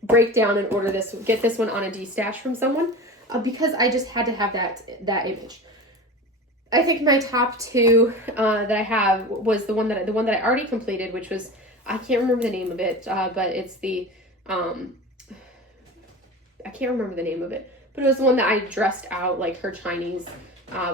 break down and order this, get this one on a D-Stash from someone because I just had to have that image. I think my top 2 that I have was the one that I already completed, which was, I can't remember the name of it, but it's the I can't remember the name of it, but it was the one that I dressed out like her Chinese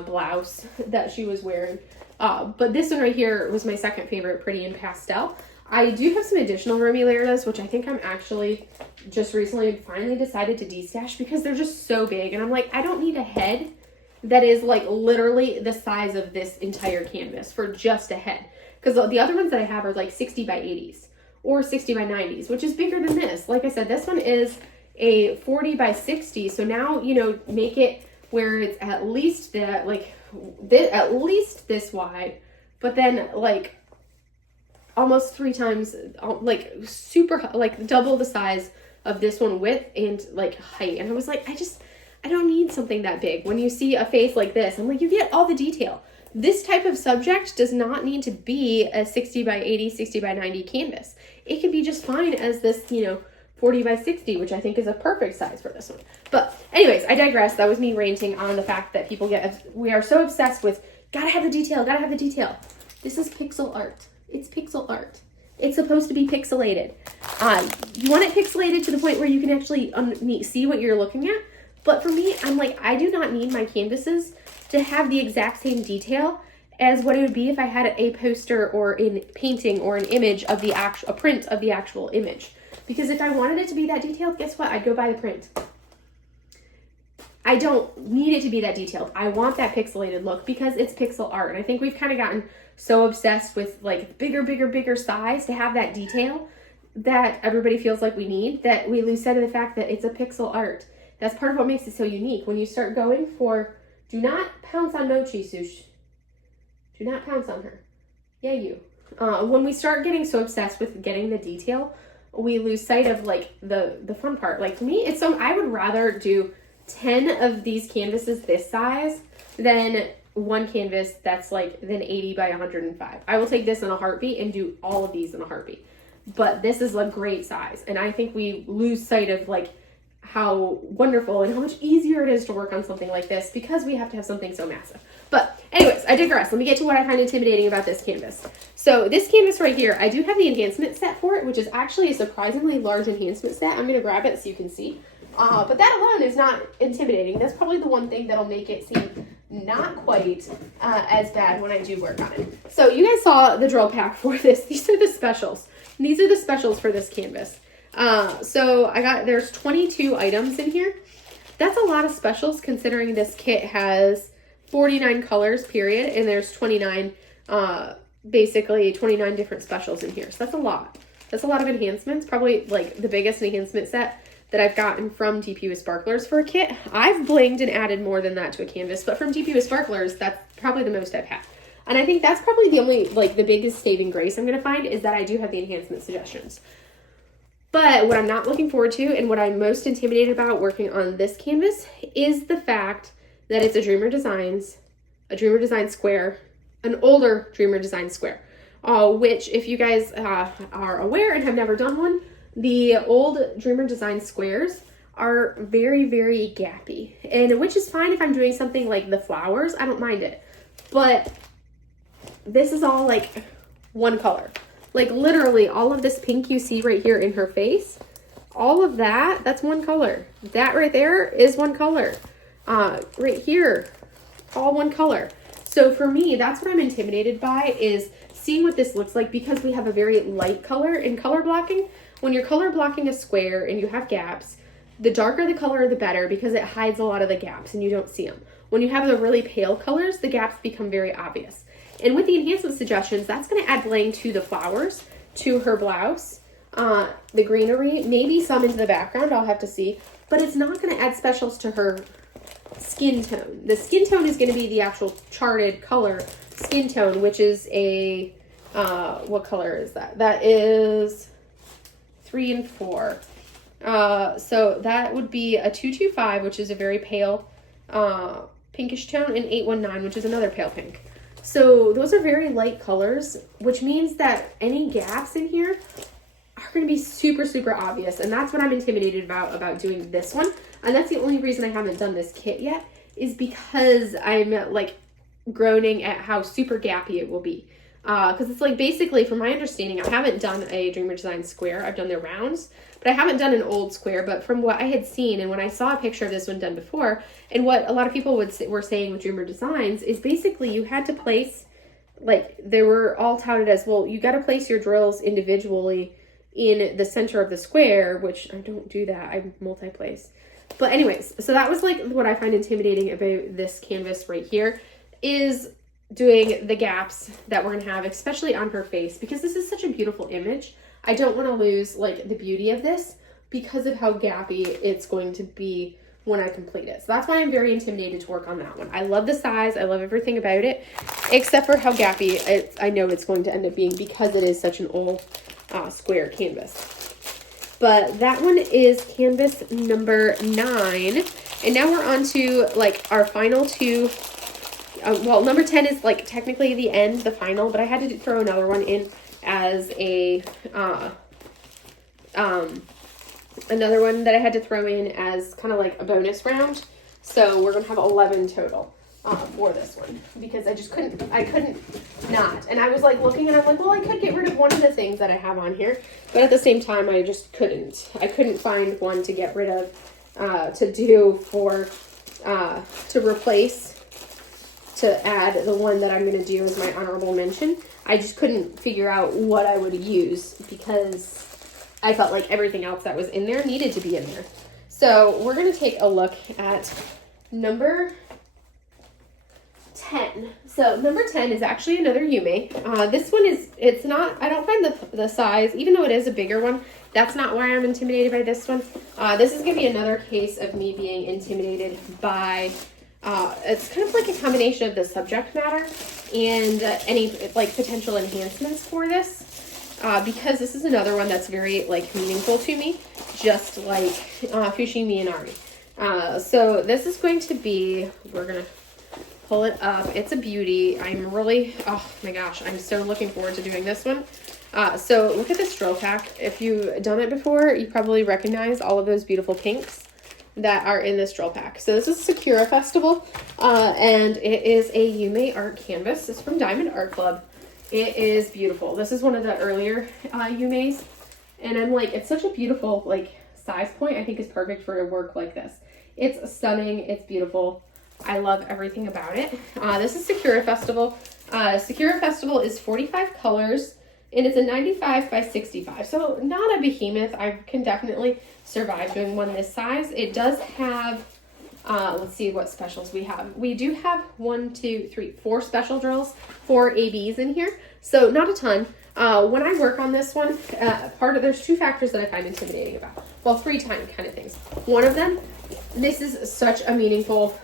blouse that she was wearing. But this one right here was my second favorite, Pretty in Pastel. I do have some additional Romy Lerdas, which I think I'm actually just recently finally decided to de-stash because they're just so big, and I'm like, I don't need a head that is like literally the size of this entire canvas for just a head. Because the other ones that I have are like 60 by 80s or 60 by 90s, which is bigger than this. Like I said, this one is a 40 by 60. So now, make it where it's at least that, like, at least this wide, but then like almost 3 times, like super, like double the size of this one width and like height. And I was like, I don't need something that big. When you see a face like this, I'm like, you get all the detail. This type of subject does not need to be a 60 by 80, 60 by 90 canvas. It can be just fine as this, 40 by 60, which I think is a perfect size for this one. But anyways, I digress. That was me ranting on the fact that we are so obsessed with, gotta have the detail, gotta have the detail. This is pixel art. It's pixel art. It's supposed to be pixelated. You want it pixelated to the point where you can actually see what you're looking at. But for me, I'm like, I do not need my canvases to have the exact same detail as what it would be if I had a poster or a painting or an image of a print of the actual image. Because if I wanted it to be that detailed, guess what? I'd go buy the print. I don't need it to be that detailed. I want that pixelated look because it's pixel art. And I think we've kind of gotten so obsessed with like bigger size to have that detail that everybody feels like we need, that we lose sight of the fact that it's a pixel art. That's part of what makes it so unique. When you start going for, do not pounce on Mochi, Sushi. Do not pounce on her. Yeah, you. When we start getting so obsessed with getting the detail, we lose sight of like the fun part. Like to me, I would rather do 10 of these canvases this size than one canvas that's like than 80 by 105. I will take this in a heartbeat and do all of these in a heartbeat. But this is a great size. And I think we lose sight of like how wonderful and how much easier it is to work on something like this because we have to have something so massive. But anyways, I digress. Let me get to what I find intimidating about this canvas. So this canvas right here, I do have the enhancement set for it, which is actually a surprisingly large enhancement set. I'm going to grab it so you can see. But that alone is not intimidating. That's probably the one thing that'll make it seem not quite as bad when I do work on it. So you guys saw the drill pack for this. These are the specials. These are the specials for this canvas. So there's 22 items in here. That's a lot of specials considering this kit has 49 colors, period, and there's 29, basically 29 different specials in here. So that's a lot. That's a lot of enhancements, probably like the biggest enhancement set that I've gotten from DP with Sparklers for a kit. I've blinged and added more than that to a canvas, but from DP with Sparklers, that's probably the most I've had. And I think that's probably the only, like the biggest saving grace I'm going to find is that I do have the enhancement suggestions. But what I'm not looking forward to and what I'm most intimidated about working on this canvas is the fact that it's a Dreamer Design square, an older Dreamer Design square, which if you guys are aware and have never done one, the old Dreamer Design squares are very, very gappy, and which is fine if I'm doing something like the flowers. I don't mind it. But this is all like one color. Like literally all of this pink you see right here in her face, all of that's one color. That right there is one color. Right here, all one color. So for me, that's what I'm intimidated by, is seeing what this looks like, because we have a very light color in color blocking. When you're color blocking a square and you have gaps, the darker the color, the better, because it hides a lot of the gaps and you don't see them. When you have the really pale colors, the gaps become very obvious. And with the enhancement suggestions, that's going to add bling to the flowers, to her blouse, the greenery, maybe some into the background, I'll have to see, but it's not going to add specials to her skin tone. The skin tone is going to be the actual charted color skin tone, which is a, what color is that? That is 3 and 4. So that would be a 225, which is a very pale pinkish tone, and 819, which is another pale pink. So those are very light colors, which means that any gaps in here are going to be super, super obvious. And that's what I'm intimidated about doing this one. And that's the only reason I haven't done this kit yet, is because I'm like groaning at how super gappy it will be. Because it's like, basically, from my understanding, I haven't done a Dreamer Design square. I've done their rounds, but I haven't done an old square. But from what I had seen, and when I saw a picture of this one done before, and what a lot of people were saying with Dreamer Designs, is basically you had to place, like, they were all touted as, well, you got to place your drills individually in the center of the square, which I don't do that. I multi-place. But anyways, so that was like what I find intimidating about this canvas right here, is doing the gaps that we're going to have, especially on her face, because this is such a beautiful image. I don't want to lose like the beauty of this because of how gappy it's going to be when I complete it. So that's why I'm very intimidated to work on that one. I love the size. I love everything about it, except for how gappy I know it's going to end up being, because it is such an old square canvas. But that one is canvas number 9. And now we're on to like our final two. Well, number 10 is like technically the end, the final, but I had to throw another one in as a, another one that I had to throw in as kind of like a bonus round. So we're going to have 11 total for this one, because I couldn't not. And I was like looking, and I'm like, well, I could get rid of one of the things that I have on here, but at the same time, I just couldn't. I couldn't find one to get rid of, to replace to add the one that I'm going to do as my honorable mention. I just couldn't figure out what I would use because I felt like everything else that was in there needed to be in there. So we're going to take a look at number 10. So number 10 is actually another Yume. This one is, it's not, I don't find the size, even though it is a bigger one, that's not why I'm intimidated by this one. This is going to be another case of me being intimidated by, it's kind of like a combination of the subject matter and any like potential enhancements for this. Because this is another one that's very like meaningful to me, just like Sushi Minari. So this is going to be, we're going to pull it up. It's a beauty. I'm really, oh my gosh, I'm so looking forward to doing this one. So look at this drill pack. If you've done it before, you probably recognize all of those beautiful pinks that are in this drill pack. So this is Sakura Festival, and it is a Yume art canvas. It's from Diamond Art Club. It is beautiful. This is one of the earlier Yume's, and I'm like, it's such a beautiful like size point. I think is perfect for a work like this. It's stunning. It's beautiful. I love everything about it. This is Sakura Festival. Sakura Festival is 45 colors, and it's a 95 by 65. So not a behemoth. I can definitely survive doing one this size. It does have, let's see what specials we have. We do have 4 special drills, 4 ABs in here. So not a ton. When I work on this one, there's 2 factors that I find intimidating about. Well, 3 kind of things. One of them, this is such a meaningful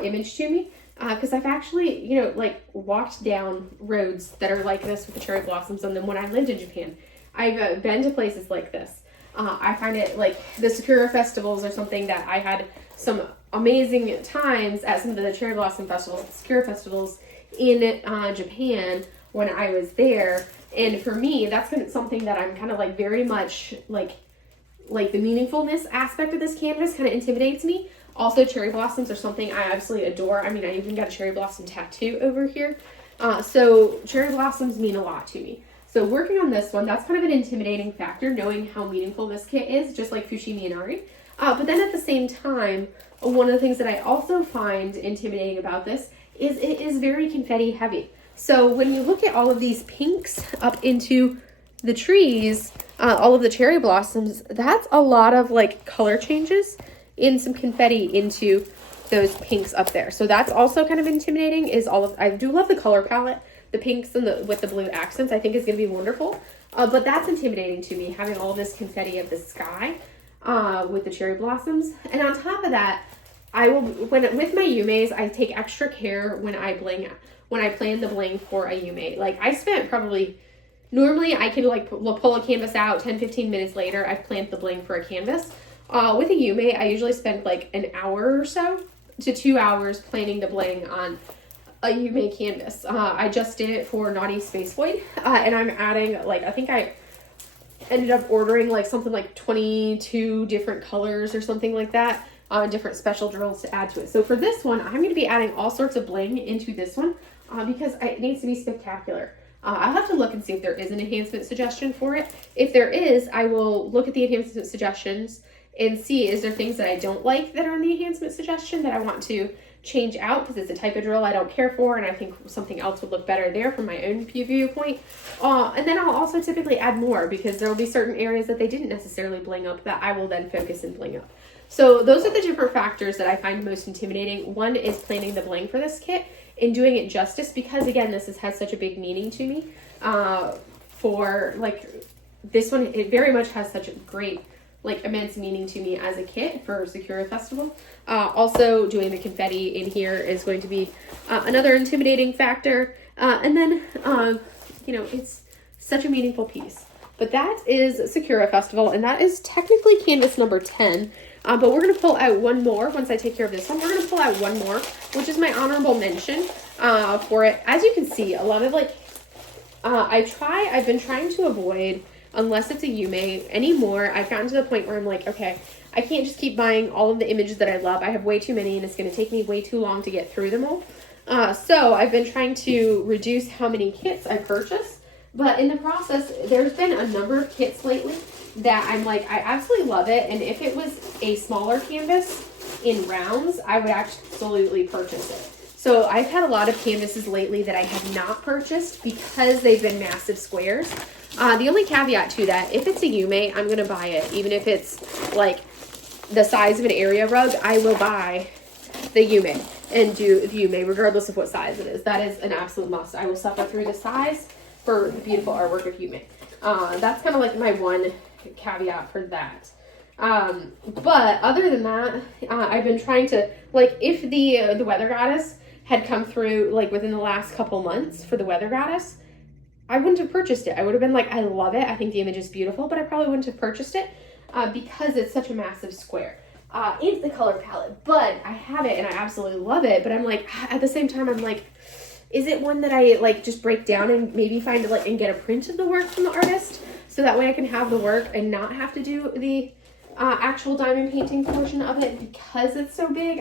image to me. Because I've actually, you know, like walked down roads that are like this with the cherry blossoms on them when I lived in Japan. I've been to places like this. I find it like the Sakura festivals are something that I had some amazing times at some of the cherry blossom festivals, Sakura festivals in Japan when I was there. And for me, that's kind of something that I'm kind of like very much like the meaningfulness aspect of this canvas kind of intimidates me. Also, cherry blossoms are something I absolutely adore. I mean, I even got a cherry blossom tattoo over here. So cherry blossoms mean a lot to me. So working on this one, that's kind of an intimidating factor, knowing how meaningful this kit is, just like Fushi Minari. But then at the same time, one of the things that I also find intimidating about this is it is very confetti heavy. So when you look at all of these pinks up into the trees, all of the cherry blossoms, that's a lot of like color changes in some confetti into those pinks up there. So that's also kind of intimidating. I do love the color palette, the pinks and with the blue accents, I think is going to be wonderful. But that's intimidating to me, having all this confetti of the sky with the cherry blossoms. And on top of that, with my Yumes, I take extra care when I plan the bling for a Yume. Like I spent probably, normally I can like pull a canvas out 10-15 minutes later, I've planned the bling for a canvas. With a Yume, I usually spend like an hour or so to 2 hours planning the bling on a Yume canvas. I just did it for Naughty Space Void, and I'm adding like, I think I ended up ordering like something like 22 different colors or something like that, different special drills to add to it. So for this one, I'm going to be adding all sorts of bling into this one because it needs to be spectacular. I'll have to look and see if there is an enhancement suggestion for it. If there is, I will look at the enhancement suggestions and see, is there things that I don't like that are in the enhancement suggestion that I want to change out because it's a type of drill I don't care for and I think something else would look better there from my own viewpoint. And then I'll also typically add more because there will be certain areas that they didn't necessarily bling up that I will then focus and bling up. So those are the different factors that I find most intimidating. One is planning the bling for this kit and doing it justice because, again, this has such a big meaning to me. For like this one, it very much has such a great immense meaning to me as a kit for Sakura Festival. Also doing the confetti in here is going to be another intimidating factor. And then, it's such a meaningful piece. But that is Sakura Festival, and that is technically canvas number 10. But we're going to pull out one more once I take care of this one. We're going to pull out one more, which is my honorable mention for it. As you can see, a lot of I've been trying to avoid, unless it's a Yume anymore, I've gotten to the point where I'm like, okay, I can't just keep buying all of the images that I love. I have way too many and it's going to take me way too long to get through them all. So I've been trying to reduce how many kits I purchase. But in the process, there's been a number of kits lately that I'm like, I absolutely love it. And if it was a smaller canvas in rounds, I would absolutely purchase it. So I've had a lot of canvases lately that I have not purchased because they've been massive squares. The only caveat to that, if it's a Yume, I'm going to buy it. Even if it's like the size of an area rug, I will buy the Yume and do the Yume regardless of what size it is. That is an absolute must. I will suffer through the size for the beautiful artwork of Yume. That's kind of like my one caveat for that. But other than that, I've been trying to, like, if the Weather Goddess had come through like within the last couple months for the Weather Goddess, I wouldn't have purchased it. I would have been like, I love it. I think the image is beautiful, but I probably wouldn't have purchased it because it's such a massive square. It's the color palette, but I have it and I absolutely love it. But I'm like, at the same time, I'm like, is it one that I like just break down and maybe find like and get a print of the work from the artist so that way I can have the work and not have to do the actual diamond painting portion of it because it's so big.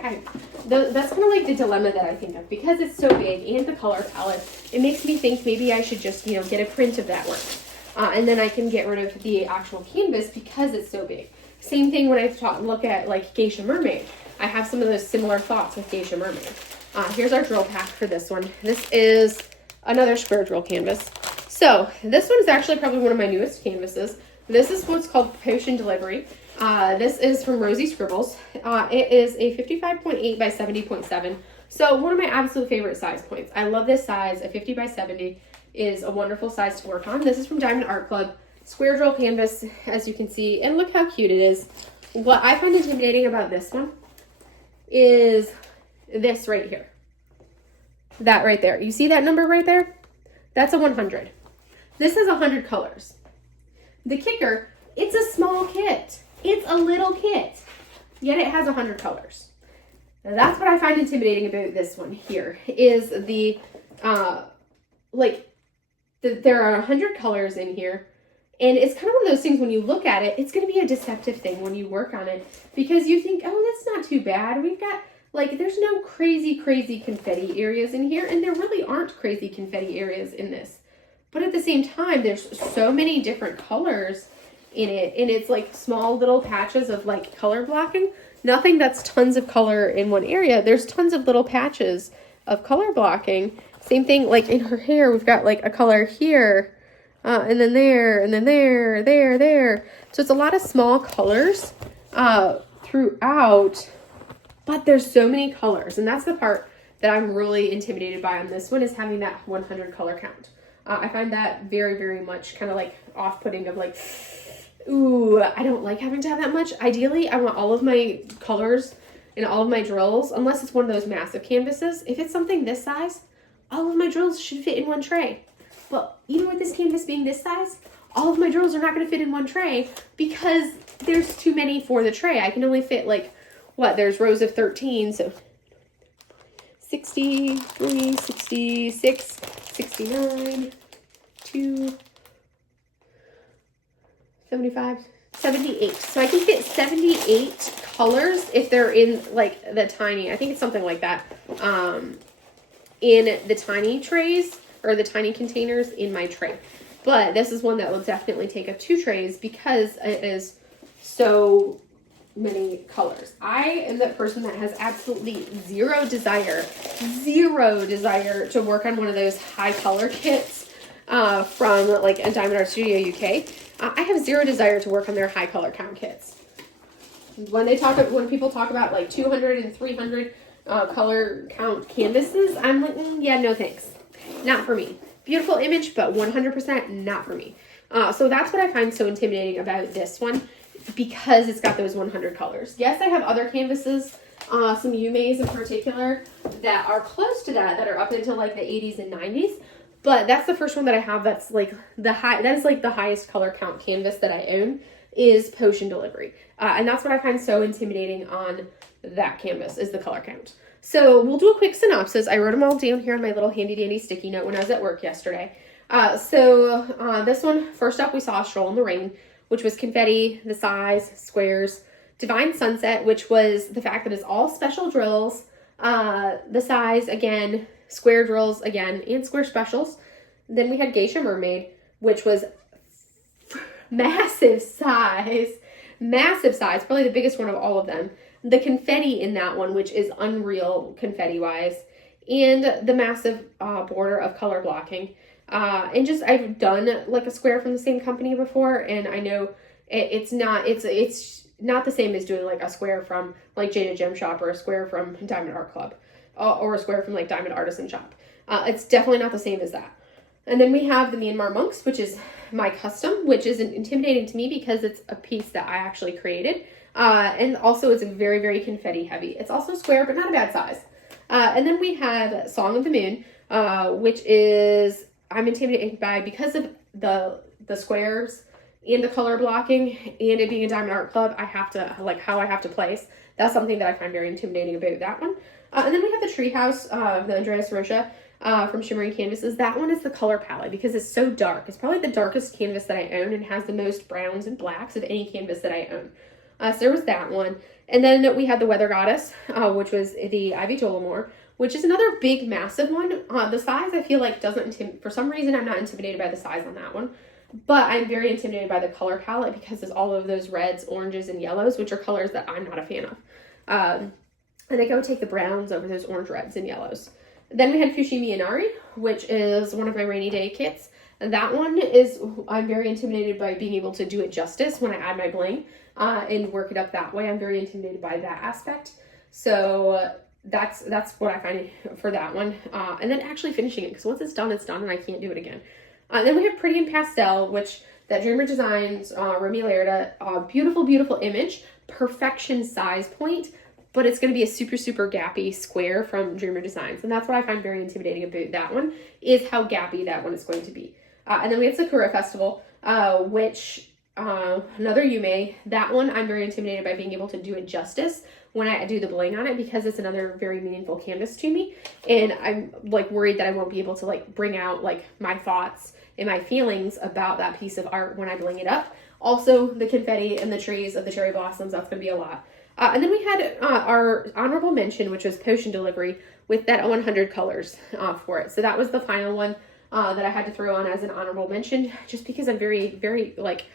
That's kind of like the dilemma that I think of, because it's so big and the color palette. It makes me think maybe I should just, get a print of that work, and then I can get rid of the actual canvas because it's so big. Same thing when I look at like Geisha Mermaid. I have some of those similar thoughts with Geisha Mermaid. Here's our drill pack for this one. This is another square drill canvas. So this one is actually probably one of my newest canvases. This is what's called Potion Delivery. This is from Rosie Scribbles. It is a 55.8 by 70.7. So one of my absolute favorite size points. I love this size. A 50 by 70 is a wonderful size to work on. This is from Diamond Art Club. Square drill canvas, as you can see. And look how cute it is. What I find intimidating about this one is this right here. That right there. You see that number right there? That's a 100. This has 100 colors. The kicker, it's a small kit. It's a little kit, yet it has 100 colors. Now that's what I find intimidating about this one here, is there are 100 colors in here, and it's kind of one of those things when you look at it, it's going to be a deceptive thing when you work on it, because you think, oh, that's not too bad. We've got, there's no crazy confetti areas in here, and there really aren't crazy confetti areas in this. But at the same time, there's so many different colors in it, and it's like small little patches of like color blocking. Nothing that's tons of color in one area. There's tons of little patches of color blocking. Same thing like in her hair, we've got like a color here, and then there, and then there. So it's a lot of small colors throughout, but there's so many colors, and that's the part that I'm really intimidated by on this one, is having that 100 color count. I find that very much kind of like off-putting, of like, ooh, I don't like having to have that much. Ideally, I want all of my colors in all of my drills, unless it's one of those massive canvases. If it's something this size, all of my drills should fit in one tray. But even with this canvas being this size, all of my drills are not going to fit in one tray because there's too many for the tray. I can only fit there's rows of 13, so 63, 66, 69, 2, 75, 78. So I can fit 78 colors if they're in the tiny, I think it's something like that, in the tiny trays or the tiny containers in my tray. But this is one that will definitely take up 2 trays because it is so many colors. I am that person that has absolutely zero desire to work on one of those high color kits from a Diamond Art Studio UK. I have zero desire to work on their high color count kits. When people talk about 200 and 300 color count canvases, I'm like, yeah, no thanks. Not for me. Beautiful image, but 100% not for me. So that's what I find so intimidating about this one, because it's got those 100 colors. Yes, I have other canvases, some Yume's in particular, that are close to that are up into the 80s and 90s. But that's the first one that I have that's the highest color count canvas that I own, is Potion Delivery. And that's what I find so intimidating on that canvas, is the color count. So we'll do a quick synopsis. I wrote them all down here on my little handy dandy sticky note when I was at work yesterday. This one, first up, we saw Stroll in the Rain, which was confetti, the size, squares. Divine Sunset, which was the fact that it's all special drills, the size, again, square drills, again, and square specials. Then we had Geisha Mermaid, which was massive size, probably the biggest one of all of them. The confetti in that one, which is unreal confetti-wise. and the massive border of color blocking. And just, I've done like a square from the same company before, and I know it's not the same as doing like a square from like Jada Gem Shop or a square from Diamond Art Club or a square from like Diamond Artisan Shop. It's definitely not the same as that. And then we have the Myanmar Monks, which is my custom, which isn't intimidating to me because it's a piece that I actually created. And also it's very, very confetti heavy. It's also square, but not a bad size. And then we have Song of the Moon, which is, I'm intimidated by, because of the squares and the color blocking and it being a Diamond Art Club, I have to, like how I have to place. That's something that I find very intimidating about that one. And then we have the Treehouse, the Andreas Rocha, from Shimmering Canvases. That one is the color palette because it's so dark. It's probably the darkest canvas that I own and has the most browns and blacks of any canvas that I own. So there was that one. And then we had the Weather Goddess, which was the Ivy Dolomore, which is another big, massive one. The size, I feel like, doesn't, for some reason, I'm not intimidated by the size on that one. But I'm very intimidated by the color palette because there's all of those reds, oranges, and yellows, which are colors that I'm not a fan of. And I go take the browns over those orange, reds, and yellows. Then we had Fushimi Inari, which is one of my rainy day kits. And that one is, I'm very intimidated by being able to do it justice when I add my bling and work it up that way. I'm very intimidated by that aspect. So that's what I find for that one. And then actually finishing it, because once it's done, and I can't do it again. Then we have Pretty in Pastel, which that Dreamer Designs, Romy Lerda, beautiful, beautiful image, perfection size point, but it's going to be a super, super gappy square from Dreamer Designs. And that's what I find very intimidating about that one, is how gappy that one is going to be. And then we have Sakura Festival, which, another Yume. That one I'm very intimidated by being able to do it justice when I do the bling on it, because it's another very meaningful canvas to me. And I'm like worried that I won't be able to like bring out like my thoughts and my feelings about that piece of art when I bling it up. Also, the confetti and the trees of the cherry blossoms, that's going to be a lot. And then we had our honorable mention, which was Potion Delivery, with that 100 colors for it. So that was the final one that I had to throw on as an honorable mention, just because I'm very, very like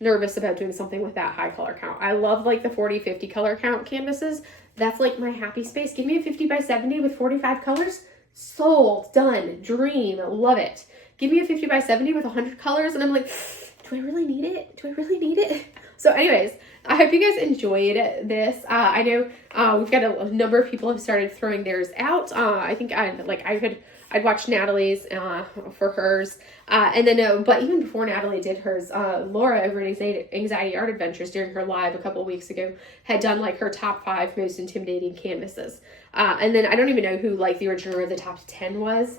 nervous about doing something with that high color count. I love like the 40, 50 color count canvases. That's like my happy space. Give me a 50 by 70 with 45 colors. Sold, done, dream, love it. Give me a 50 by 70 with 100 colors and I'm like, do I really need it? Do I really need it? So anyways, I hope you guys enjoyed this. I know we've got a number of people have started throwing theirs out. I think I'd watched Natalie's for hers. And then, but even before Natalie did hers, Laura over at Anxiety Art Adventures during her live a couple of weeks ago had done like her top 5 most intimidating canvases. And then I don't even know who like the originator of the top 10 was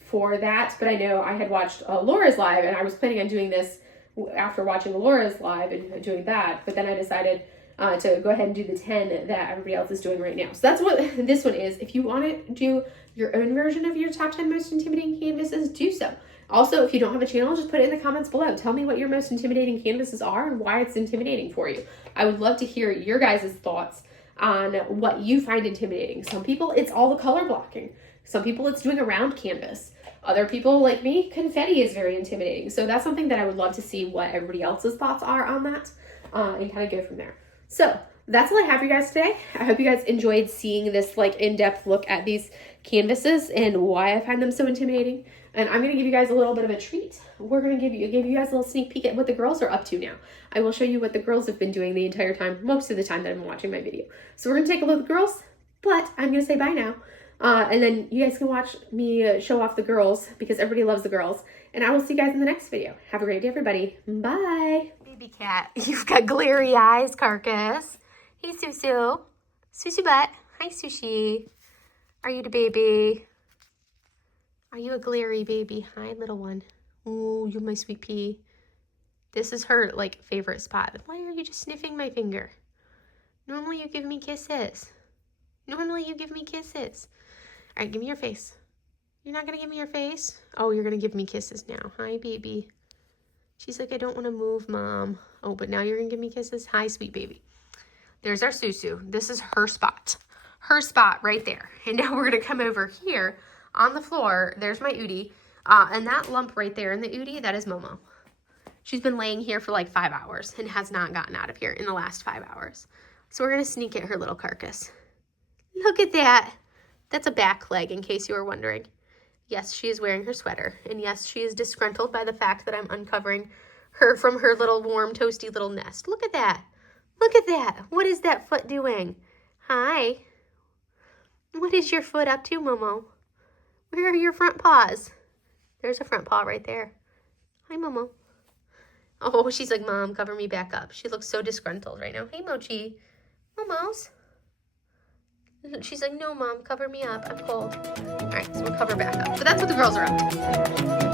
for that, but I know I had watched Laura's live and I was planning on doing this after watching Laura's live and doing that, but then I decided to go ahead and do the 10 that everybody else is doing right now. So that's what this one is. If you want to do your own version of your top 10 most intimidating canvases, do so. Also, if you don't have a channel, just put it in the comments below. Tell me what your most intimidating canvases are and why it's intimidating for you. I would love to hear your guys' thoughts on what you find intimidating. Some people, it's all the color blocking. Some people, it's doing a round canvas. Other people, like me, confetti is very intimidating. So that's something that I would love to see what everybody else's thoughts are on that and kind of go from there. So that's all I have for you guys today. I hope you guys enjoyed seeing this like in-depth look at these canvases and why I find them so intimidating. And I'm going to give you guys a little bit of a treat. We're going to give you guys a little sneak peek at what the girls are up to now. I will show you what the girls have been doing the entire time, most of the time that I'm watching my video. So we're going to take a look at the girls, but I'm going to say bye now. And then you guys can watch me show off the girls because everybody loves the girls. And I will see you guys in the next video. Have a great day, everybody. Bye. Baby cat, you've got glary eyes, Carcass. Hey, Susu. Susu butt. Hi, Sushi. Are you the baby? Are you a glary baby? Hi, little one. Oh, you're my sweet pea. This is her, like, favorite spot. Why are you just sniffing my finger? Normally you give me kisses. Normally you give me kisses. All right, give me your face. You're not going to give me your face? Oh, you're going to give me kisses now. Hi, baby. She's like, I don't want to move, Mom. Oh, but now you're going to give me kisses? Hi, sweet baby. There's our Susu. This is her spot. Her spot right there. And now we're going to come over here on the floor. There's my Udi. And that lump right there in the Udi, that is Momo. She's been laying here for like 5 hours and has not gotten out of here in the last 5 hours. So we're going to sneak at her little carcass. Look at that. That's a back leg, in case you were wondering. Yes, she is wearing her sweater. And yes, she is disgruntled by the fact that I'm uncovering her from her little warm, toasty little nest. Look at that. Look at that. What is that foot doing? Hi. What is your foot up to, Momo? Where are your front paws? There's a front paw right there. Hi, Momo. Oh, she's like, Mom, cover me back up. She looks so disgruntled right now. Hey, Mochi. Momos. She's like, no, Mom, cover me up. I'm cold. All right, so we'll cover back up. But that's what the girls are up to.